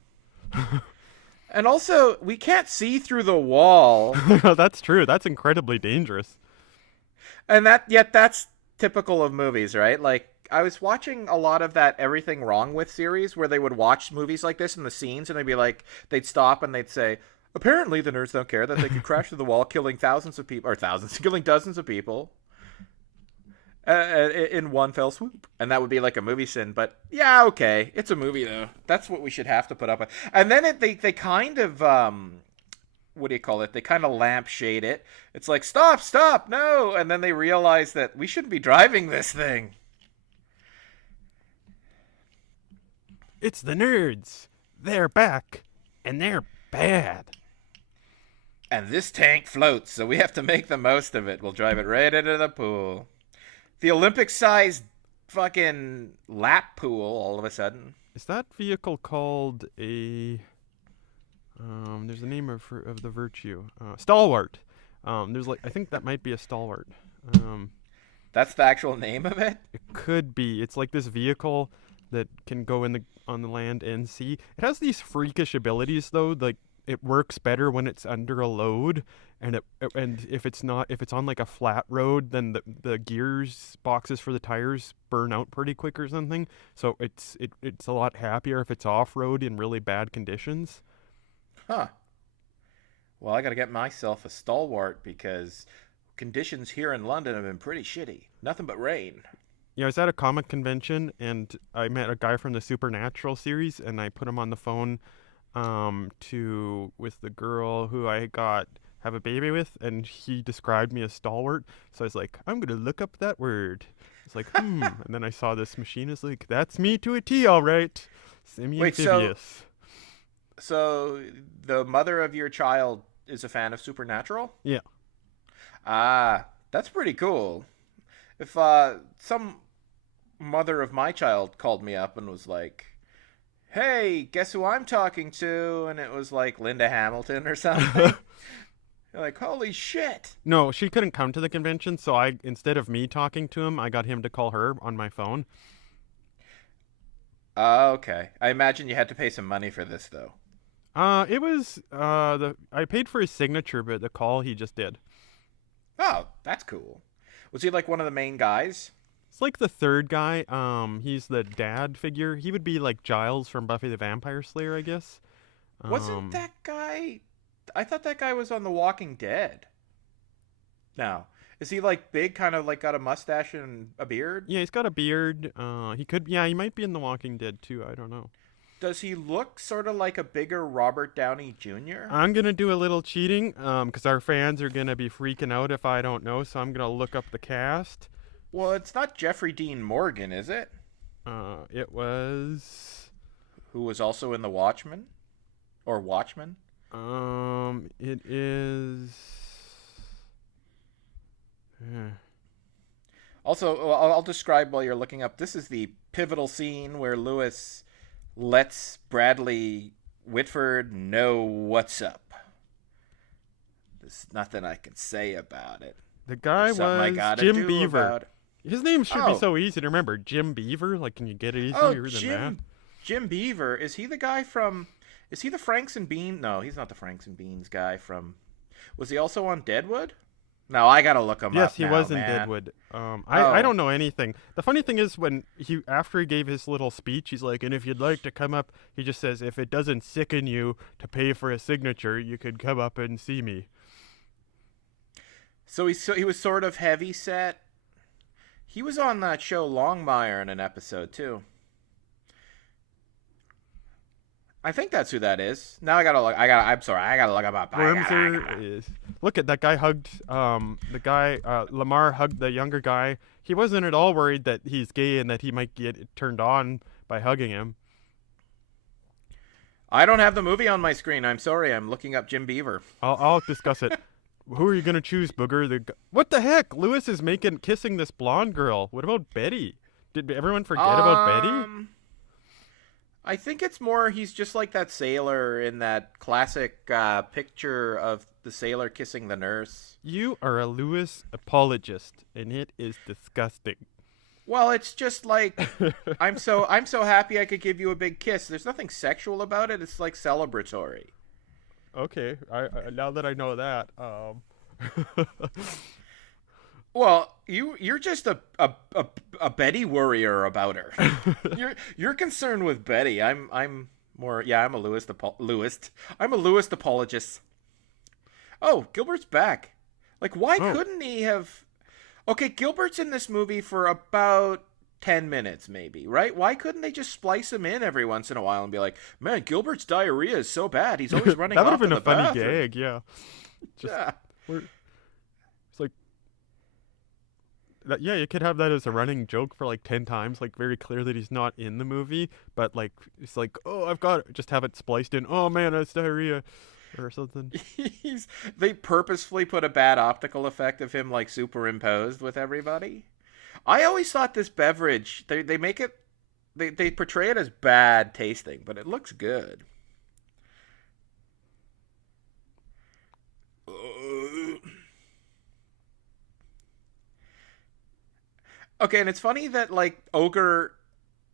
And also, we can't see through the wall. That's true. That's incredibly dangerous. And that's typical of movies, right? Like, I was watching a lot of that Everything Wrong With series where they would watch movies like this in the scenes, and they'd stop and they'd say, apparently the nerds don't care that they could crash through the wall, killing killing dozens of people in one fell swoop. And that would be like a movie sin. But yeah, okay. It's a movie, though. That's what we should have to put up with. And then they kind of, what do you call it? They kind of lampshade it. It's like, stop, no. And then they realize that we shouldn't be driving this thing. It's the nerds. They're back. And they're bad. And this tank floats, so we have to make the most of it. We'll drive it right into the pool. The Olympic-sized fucking lap pool, all of a sudden. Is that vehicle called a... there's a name of the virtue. Stalwart. I think that might be a stalwart. That's the actual name of it? It could be. It's like this vehicle that can go on the land and sea. It has these freakish abilities, though. Like, it works better when it's under a load, and if it's on like a flat road, then the gears boxes for the tires burn out pretty quick or something. So it's a lot happier if it's off road in really bad conditions. Huh. Well, I gotta get myself a stalwart because conditions here in London have been pretty shitty. Nothing but rain. Yeah, I was at a comic convention and I met a guy from the Supernatural series, and I put him on the phone with the girl who I have a baby with, and he described me as stalwart. So I was like, I'm gonna look up that word. It's like, and then I saw this machine. Is like, that's me to a T, all right. Semi-amphibious. So the mother of your child is a fan of Supernatural? Yeah. Ah, that's pretty cool. If some mother of my child called me up and was like, hey, guess who I'm talking to? And it was like Linda Hamilton or something. You're like, holy shit. No, she couldn't come to the convention, so instead of me talking to him, I got him to call her on my phone. Okay. I imagine you had to pay some money for this, though. It was I paid for his signature, but the call he just did. Oh, that's cool. Was he like one of the main guys? It's like the third guy. He's the dad figure. He would be like Giles from Buffy the Vampire Slayer, I guess. Wasn't that guy... I thought that guy was on The Walking Dead. No. Is he like big, kind of like got a mustache and a beard? Yeah, he's got a beard. He might be in The Walking Dead too. I don't know. Does he look sort of like a bigger Robert Downey Jr.? I'm going to do a little cheating because our fans are going to be freaking out if I don't know, so I'm going to look up the cast. Well, it's not Jeffrey Dean Morgan, is it? It was... Who was also in The Watchmen? Or Watchmen? It is... Also, I'll describe while you're looking up. This is the pivotal scene where Lewis lets Bradley Whitford know what's up. There's nothing I can say about it. The guy was Jim Beaver. His name should be so easy to remember. Jim Beaver? Like, can you get it easier than that? Jim Beaver. Is he the guy from... Is he the Franks and Beans? No, he's not the Franks and Beans guy from... Was he also on Deadwood? No, I gotta look him up. Yes, he was in Deadwood. I don't know anything. The funny thing is after he gave his little speech, he's like, and if you'd like to come up, he just says, if it doesn't sicken you to pay for a signature, you could come up and see me. So he was sort of heavy set. He was on that show Longmire in an episode too. I think that's who that is. Now I gotta look. I'm sorry. I gotta look him up. I Wormser gotta. is. Look at that guy hugged. The guy Lamar hugged the younger guy. He wasn't at all worried that he's gay and that he might get turned on by hugging him. I don't have the movie on my screen. I'm sorry. I'm looking up Jim Beaver. I'll discuss it. Who are you gonna choose, Booger? What the heck? Lewis is kissing this blonde girl. What about Betty? Did everyone forget about Betty? I think it's more he's just like that sailor in that classic picture of the sailor kissing the nurse. You are a Lewis apologist, and it is disgusting. Well, it's just like I'm so happy I could give you a big kiss. There's nothing sexual about it. It's like celebratory. Okay, I now that I know that, Well, you're just a Betty worrier about her. you're concerned with Betty. I'm more I'm a I'm a Lewis apologist. Oh, Gilbert's back. Like, why couldn't he have? Okay, Gilbert's in this movie for about 10 minutes, maybe, right? Why couldn't they just splice him in every once in a while and be like, man, Gilbert's diarrhea is so bad. He's always running that would off have been in a the funny bathroom. gag, yeah. Just, Yeah. it's like, yeah, you could have that as a running joke for like 10 times, like very clear that he's not in the movie, but like, it's like, oh, I've got it. Just have it spliced in. Oh man, it's diarrhea or something. They purposefully put a bad optical effect of him like superimposed with everybody. I always thought this beverage they make it they portray it as bad tasting, but it looks good. Okay, and it's funny that like Ogre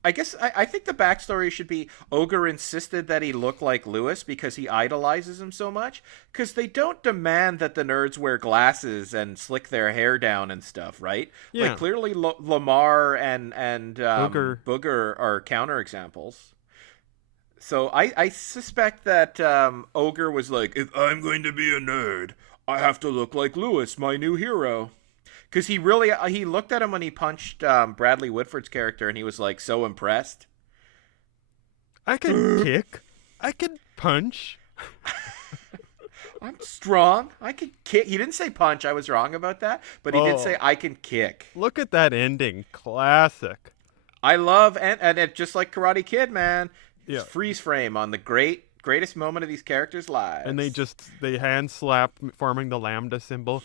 I guess I think the backstory should be Ogre insisted that he look like Lewis because he idolizes him so much. Because they don't demand that the nerds wear glasses and slick their hair down and stuff, right? Yeah. Like clearly Lamar and Ogre. Booger are counterexamples. So I suspect that Ogre was like, if I'm going to be a nerd, I have to look like Lewis, my new hero. Because he looked at him when he punched Bradley Whitford's character, and he was like so impressed. I can kick. I can punch. I'm strong. I can kick. He didn't say punch. I was wrong about that, but he did say I can kick. Look at that ending. Classic. I love and it, just like Karate Kid, man. Yeah. Freeze frame on the greatest moment of these characters' lives. And they hand slap, forming the lambda symbol.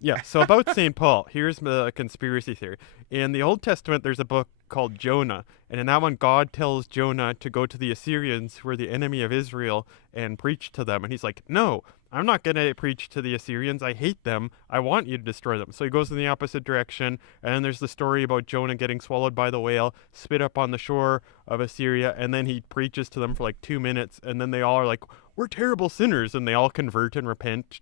Yeah, so about St. Paul, here's the conspiracy theory. In the Old Testament, there's a book called Jonah, and in that one, God tells Jonah to go to the Assyrians, who are the enemy of Israel, and preach to them. And he's like, no, I'm not going to preach to the Assyrians. I hate them. I want you to destroy them. So he goes in the opposite direction, and then there's the story about Jonah getting swallowed by the whale, spit up on the shore of Assyria, and then he preaches to them for like 2 minutes, and then they all are like, we're terrible sinners, and they all convert and repent.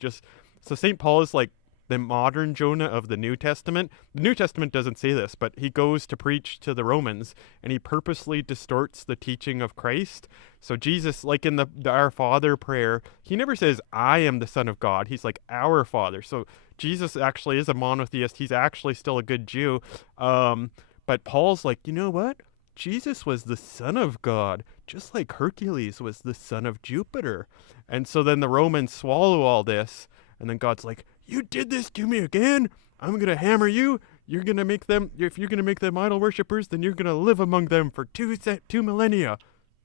So St. Paul is like the modern Jonah of the New Testament. The New Testament doesn't say this, but he goes to preach to the Romans, and he purposely distorts the teaching of Christ. So Jesus, like in the Our Father prayer, he never says, I am the Son of God. He's like, our Father. So Jesus actually is a monotheist. He's actually still a good Jew. But Paul's like, you know what? Jesus was the son of God, just like Hercules was the son of Jupiter. And so then the Romans swallow all this, and then God's like, you did this to me again. I'm going to hammer you. You're going to make them, if you're going to make them idol worshippers, then you're going to live among them for two millennia.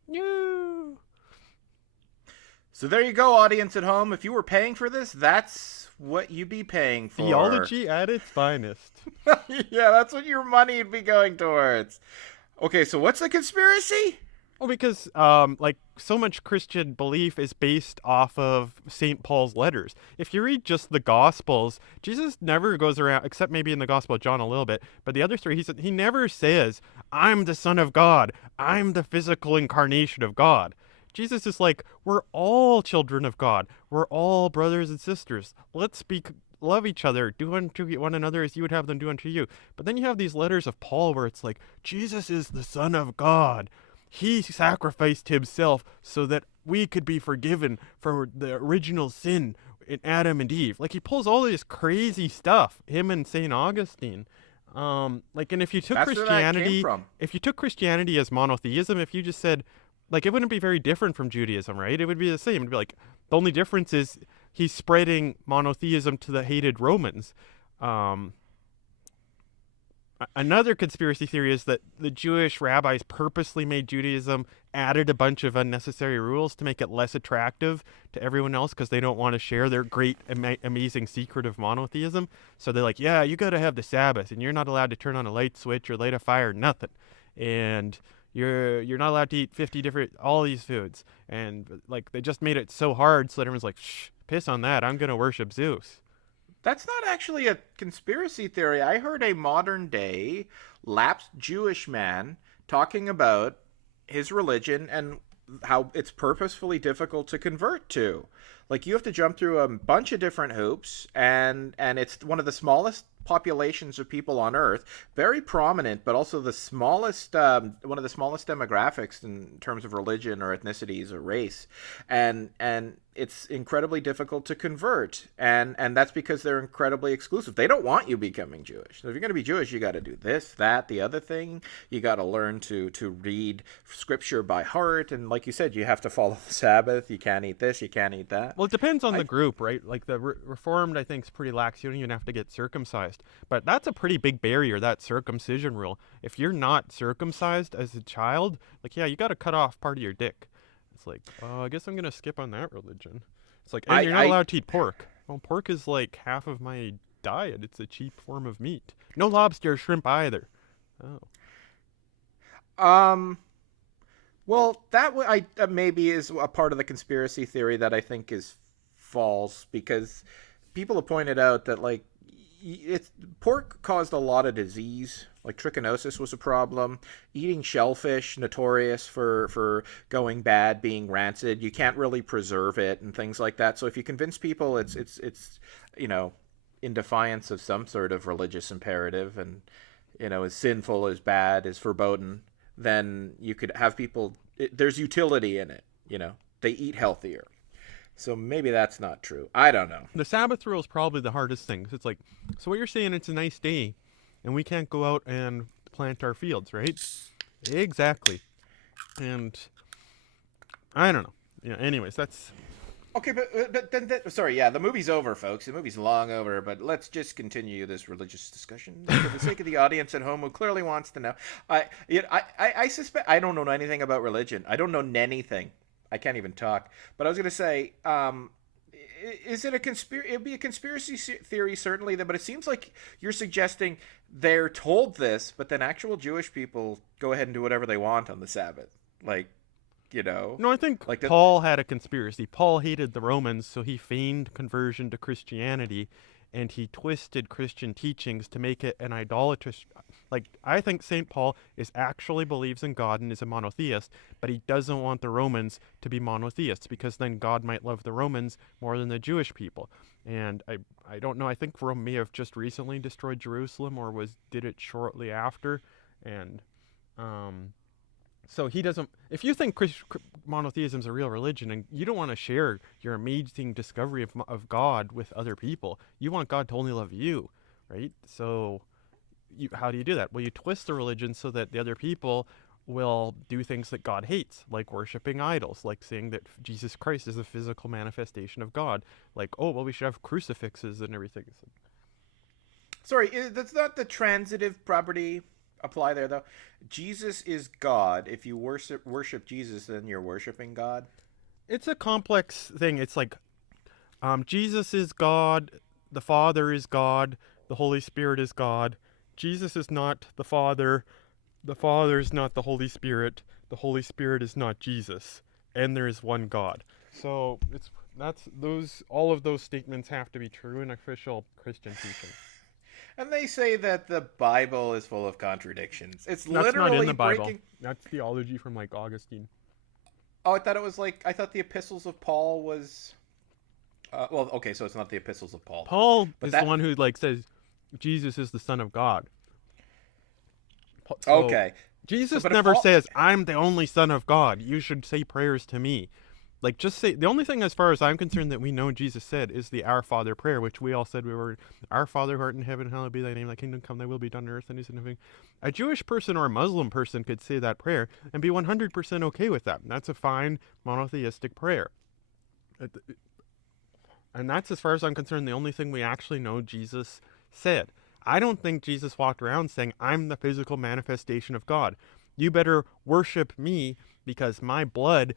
No. So there you go, audience at home. If you were paying for this, that's what you'd be paying for. Theology at its finest. Yeah, that's what your money would be going towards. Okay, so what's the conspiracy? Well, because like so much Christian belief is based off of St. Paul's letters. If you read just the Gospels, Jesus never goes around, except maybe in the Gospel of John a little bit, but the other three, he never says, I'm the Son of God. I'm the physical incarnation of God. Jesus is like, we're all children of God. We're all brothers and sisters. Love each other, do unto one another as you would have them do unto you. But then you have these letters of Paul where it's like, Jesus is the Son of God. He sacrificed himself so that we could be forgiven for the original sin in Adam and Eve. Like, he pulls all this crazy stuff, him and St. Augustine. And if you took That's where that came from. if you took Christianity as monotheism, if you just said, like it wouldn't be very different from Judaism, right? It would be the same. It'd be like the only difference is he's spreading monotheism to the hated Romans. Um, Another conspiracy theory is that the Jewish rabbis purposely made Judaism, added a bunch of unnecessary rules to make it less attractive to everyone else because they don't want to share their great, amazing secret of monotheism. So they're like, yeah, you got to have the Sabbath, and you're not allowed to turn on a light switch or light a fire, nothing. And you're not allowed to eat 50 different all these foods. And like they just made it so hard so that everyone's like, shh, piss on that. I'm gonna worship Zeus. That's not actually a conspiracy theory. I heard a modern day lapsed Jewish man talking about his religion and how it's purposefully difficult to convert to. Like you have to jump through a bunch of different hoops, and it's one of the smallest populations of people on earth, very prominent, but also the smallest one of the smallest demographics in terms of religion or ethnicities or race, and it's incredibly difficult to convert, and that's because they're incredibly exclusive. They don't want you becoming Jewish. So if you're going to be Jewish, you got to do this, that, the other thing. You got to learn to read scripture by heart, and like you said, you have to follow the Sabbath. You can't eat this, you can't eat that. Well, it depends on the group, right? Like the Reformed, I think, is pretty lax. You don't even have to get circumcised. But that's a pretty big barrier, that circumcision rule. If you're not circumcised as a child, like, yeah, you got to cut off part of your dick. It's like, oh, I guess I'm going to skip on that religion. It's like, and you're not allowed to eat pork. Well, pork is like half of my diet. It's a cheap form of meat. No lobster or shrimp either. Oh. Well, maybe is a part of the conspiracy theory that I think is false, because people have pointed out that like pork caused a lot of disease. Like trichinosis was a problem. Eating shellfish, notorious for going bad, being rancid. You can't really preserve it and things like that. So if you convince people it's in defiance of some sort of religious imperative, and is sinful, is bad, is verboten, then you could have people, there's utility in it. They eat healthier. So maybe that's not true. I don't know. The Sabbath rule is probably the hardest thing. It's like, so what you're saying, it's a nice day, and we can't go out and plant our fields, right? Exactly. And I don't know. Yeah. Anyways, that's okay. But then sorry. Yeah, the movie's over, folks. The movie's long over. But let's just continue this religious discussion for the sake of the audience at home who clearly wants to know. I suspect I don't know anything about religion. I don't know anything. I can't even talk. But I was going to say, is it a conspiracy? It'd be a conspiracy theory, certainly. But it seems like you're suggesting they're told this, but then actual Jewish people go ahead and do whatever they want on the Sabbath. Like, No, I think like Paul had a conspiracy. Paul hated the Romans, so he feigned conversion to Christianity, and he twisted Christian teachings to make it an idolatrous. Like, I think St. Paul actually believes in God and is a monotheist, but he doesn't want the Romans to be monotheists, because then God might love the Romans more than the Jewish people. And I don't know, I think Rome may have just recently destroyed Jerusalem, or did it shortly after, and so he doesn't. If you think monotheism is a real religion and you don't want to share your amazing discovery of God with other people, you want God to only love you, right? So how do you do that? Well, you twist the religion so that the other people will do things that God hates, like worshiping idols, like saying that Jesus Christ is a physical manifestation of God, like, oh, well, we should have crucifixes and everything. Sorry, that's not the transitive property apply there, though. Jesus is God. If you worship Jesus, then you're worshiping God. It's a complex thing. It's like Jesus is God, the Father is God, the Holy Spirit is God. Jesus is not the Father is not the Holy Spirit is not Jesus, and there is one God. So all of those statements have to be true in official Christian teaching. And they say that the Bible is full of contradictions. It's That's literally not in the Bible. breaking. That's theology from like Augustine. Oh, I thought the epistles of Paul was. Well, okay, so it's not the epistles of Paul. Paul is the one who says Jesus is the Son of God. Okay. Jesus never says, I'm the only Son of God. You should say prayers to me. Like, just say the only thing, as far as I'm concerned, that we know Jesus said is the Our Father prayer, which we all said we were, Our Father who art in heaven, hallowed be thy name, thy kingdom come, thy will be done on earth and is in heaven. A Jewish person or a Muslim person could say that prayer and be 100% okay with that. That's a fine monotheistic prayer. And that's, as far as I'm concerned, the only thing we actually know Jesus said. I don't think Jesus walked around saying, I'm the physical manifestation of God. You better worship me because my blood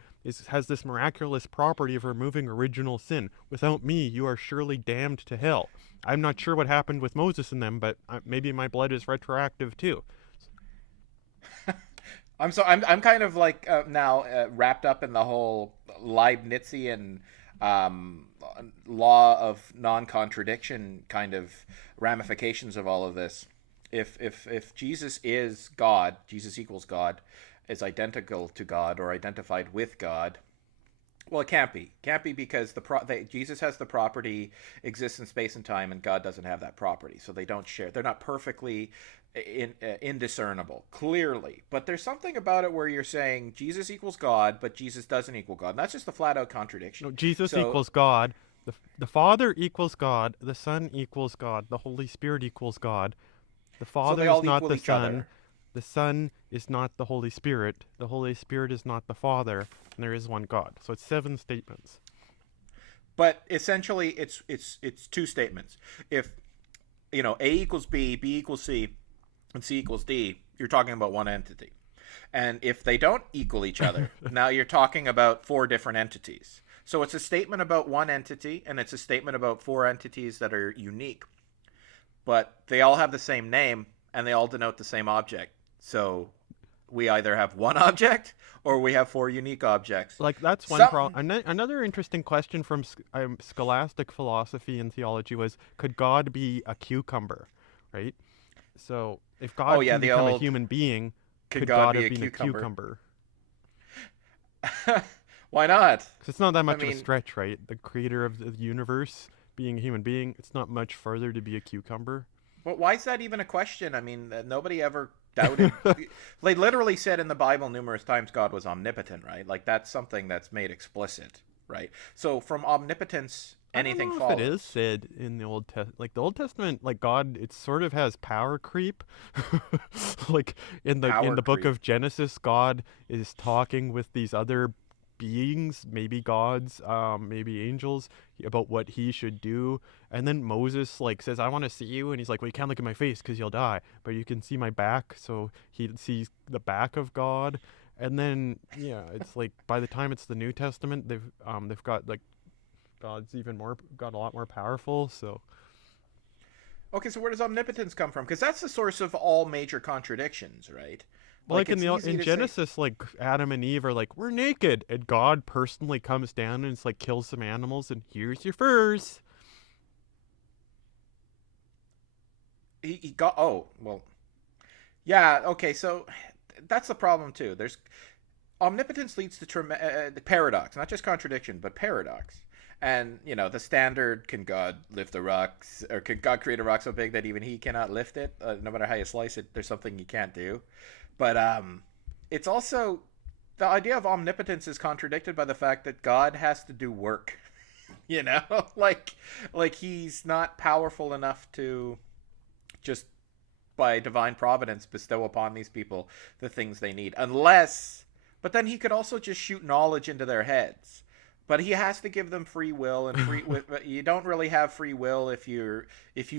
has this miraculous property of removing original sin. Without me, you are surely damned to hell. I'm not sure what happened with Moses and them, but maybe my blood is retroactive too. I'm kind of like now wrapped up in the whole Leibnizian um, law of non-contradiction kind of ramifications of all of this. If Jesus is God, Jesus equals God, is identical to God or identified with God. Well, it can't be. Can't be because Jesus has the property exists in space and time, and God doesn't have that property, so they don't share. They're not perfectly indiscernible, clearly. But there's something about it where you're saying Jesus equals God, but Jesus doesn't equal God. And that's just a flat out contradiction. No, Jesus So, equals God. The Father equals God. The Son equals God. The Holy Spirit equals God. The so Father they is all not equal the each Son. other. The Son is not the Holy Spirit. The Holy Spirit is not the Father. And there is one God. So it's 7 statements. But essentially, it's two statements. If A equals B, B equals C, and C equals D, you're talking about one entity. And if they don't equal each other, now you're talking about 4 different entities. So it's a statement about one entity, and it's a statement about 4 entities that are unique. But they all have the same name, and they all denote the same object. So we either have one object, or we have 4 unique objects. Like, that's one Something. problem. Another interesting question from scholastic philosophy and theology was, could God be a cucumber, right? So if Oh God yeah, can the become a old human being, "Could could God God be have a been a cucumber?" cucumber? Why not? Because it's not that I much of a mean, stretch, right? The creator of the universe being a human being, it's not much further to be a cucumber. but why is that even a question? I mean, nobody ever doubted. They literally said in the Bible numerous times God was omnipotent, right? Like that's something that's made explicit, right? So from omnipotence, I don't anything know if it is follows. said in the Old Testament. Like, the Old Testament, like, God, it sort of has power creep. Like, in Power the book creep. of Genesis, God is talking with these other beings, maybe gods, maybe angels, about what he should do. And then Moses, like, says, I want to see you. And he's like, well, you can't look at my face because you'll die, but you can see my back. So he sees the back of God. And then, yeah, it's like, by the time it's the New Testament, they've got, like, got a lot more powerful. So, Okay, so where does omnipotence come from? Because that's the source of all major contradictions, right? Like like, it's easy in to say. Genesis, like, Adam and Eve are like, we're naked, and God personally comes down and it's like, kills some animals and here's your furs. He got. Oh well. Yeah. Okay. So that's the problem too. There's omnipotence leads to paradox, not just contradiction, but paradox. And the standard: can God lift the rocks, or can God create a rock so big that even He cannot lift it? No matter how you slice it, there's something He can't do. But it's also the idea of omnipotence is contradicted by the fact that God has to do work. You know, like He's not powerful enough to just by divine providence bestow upon these people the things they need, unless. But then he could also just shoot knowledge into their heads, but he has to give them free will, and you don't really have free will if you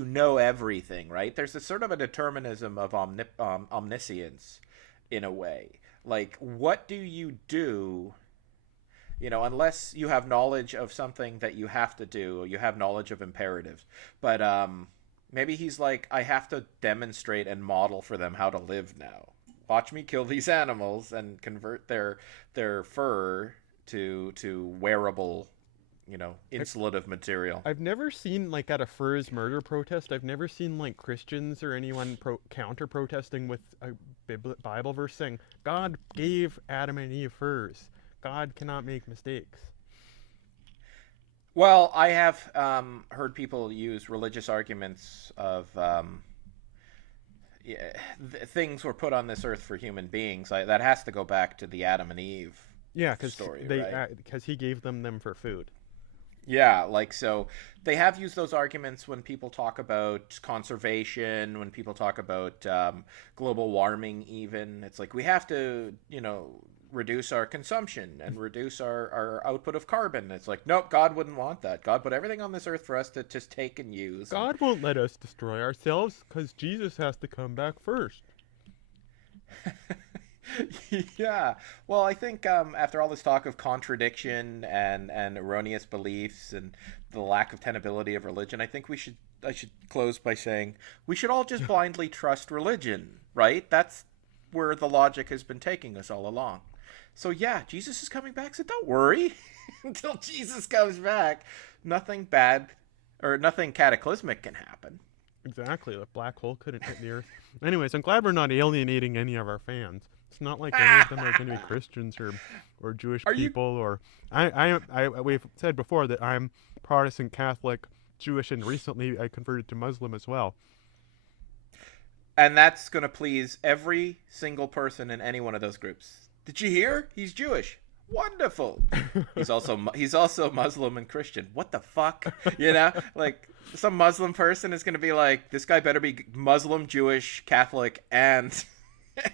know everything, right? There's a sort of a determinism of omniscience in a way. Like, what do you do, unless you have knowledge of something that you have to do, you have knowledge of imperatives. But maybe he's like, I have to demonstrate and model for them how to live now. Watch me kill these animals and convert their fur to wearable, insulative material. I've never seen, like, at a furs murder protest, I've never seen, like, Christians or anyone counter protesting with a Bible verse saying, God gave Adam and Eve furs. God cannot make mistakes. Well, I have heard people use religious arguments of yeah, things were put on this earth for human beings. That has to go back to the Adam and Eve Yeah, because story, they right? because he gave them for food. Yeah, like so they have used those arguments when people talk about conservation, when people talk about global warming, even. It's like we have to, reduce our consumption and reduce our output of carbon. It's like, nope, God wouldn't want that. God put everything on this earth for us to just take and use. And God won't let us destroy ourselves because Jesus has to come back first. yeah. Well, I think after all this talk of contradiction and erroneous beliefs and the lack of tenability of religion, I should close by saying we should all just blindly trust religion, right? That's where the logic has been taking us all along. So yeah, Jesus is coming back, so don't worry. Until Jesus comes back, nothing bad or nothing cataclysmic can happen. Exactly, the black hole couldn't hit the Earth. Anyways, I'm glad we're not alienating any of our fans. It's not like any of them are going to be Christians or Jewish Are you people or we've said before that I'm Protestant, Catholic, Jewish, and recently I converted to Muslim as well. and that's going to please every single person in any one of those groups. Did you hear? He's Jewish. Wonderful. He's also Muslim and Christian. What the fuck? Like some Muslim person is going to be like, this guy better be Muslim, Jewish, Catholic, and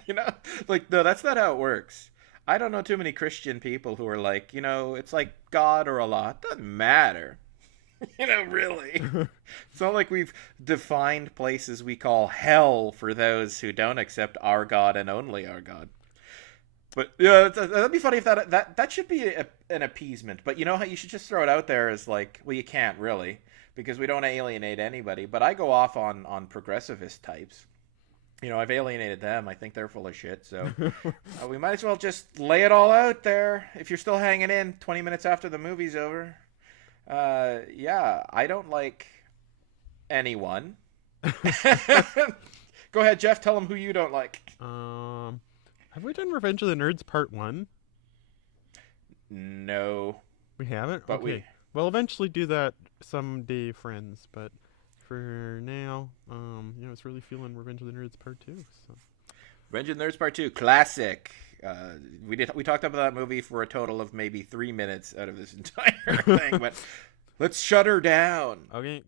you know, like no, that's not how it works. I don't know too many Christian people who are like, it's like God or Allah. It doesn't matter. Really. It's not like we've defined places we call hell for those who don't accept our God and only our God. But yeah, that'd be funny if that should be an appeasement. But you know how you should just throw it out there as like, well, you can't really because we don't alienate anybody. But I go off on progressivist types. I've alienated them. I think they're full of shit. So we might as well just lay it all out there. If you're still hanging in 20 minutes after the movie's over. Yeah, I don't like anyone. Go ahead, Jeff. Tell them who you don't like. Have we done Revenge of the Nerds Part 1? No. We haven't? But okay. We'll eventually do that someday, friends, but for now, it's really feeling Revenge of the Nerds Part 2. So. Revenge of the Nerds Part 2, classic. We talked about that movie for a total of maybe 3 minutes out of this entire thing, but let's shut her down. Okay.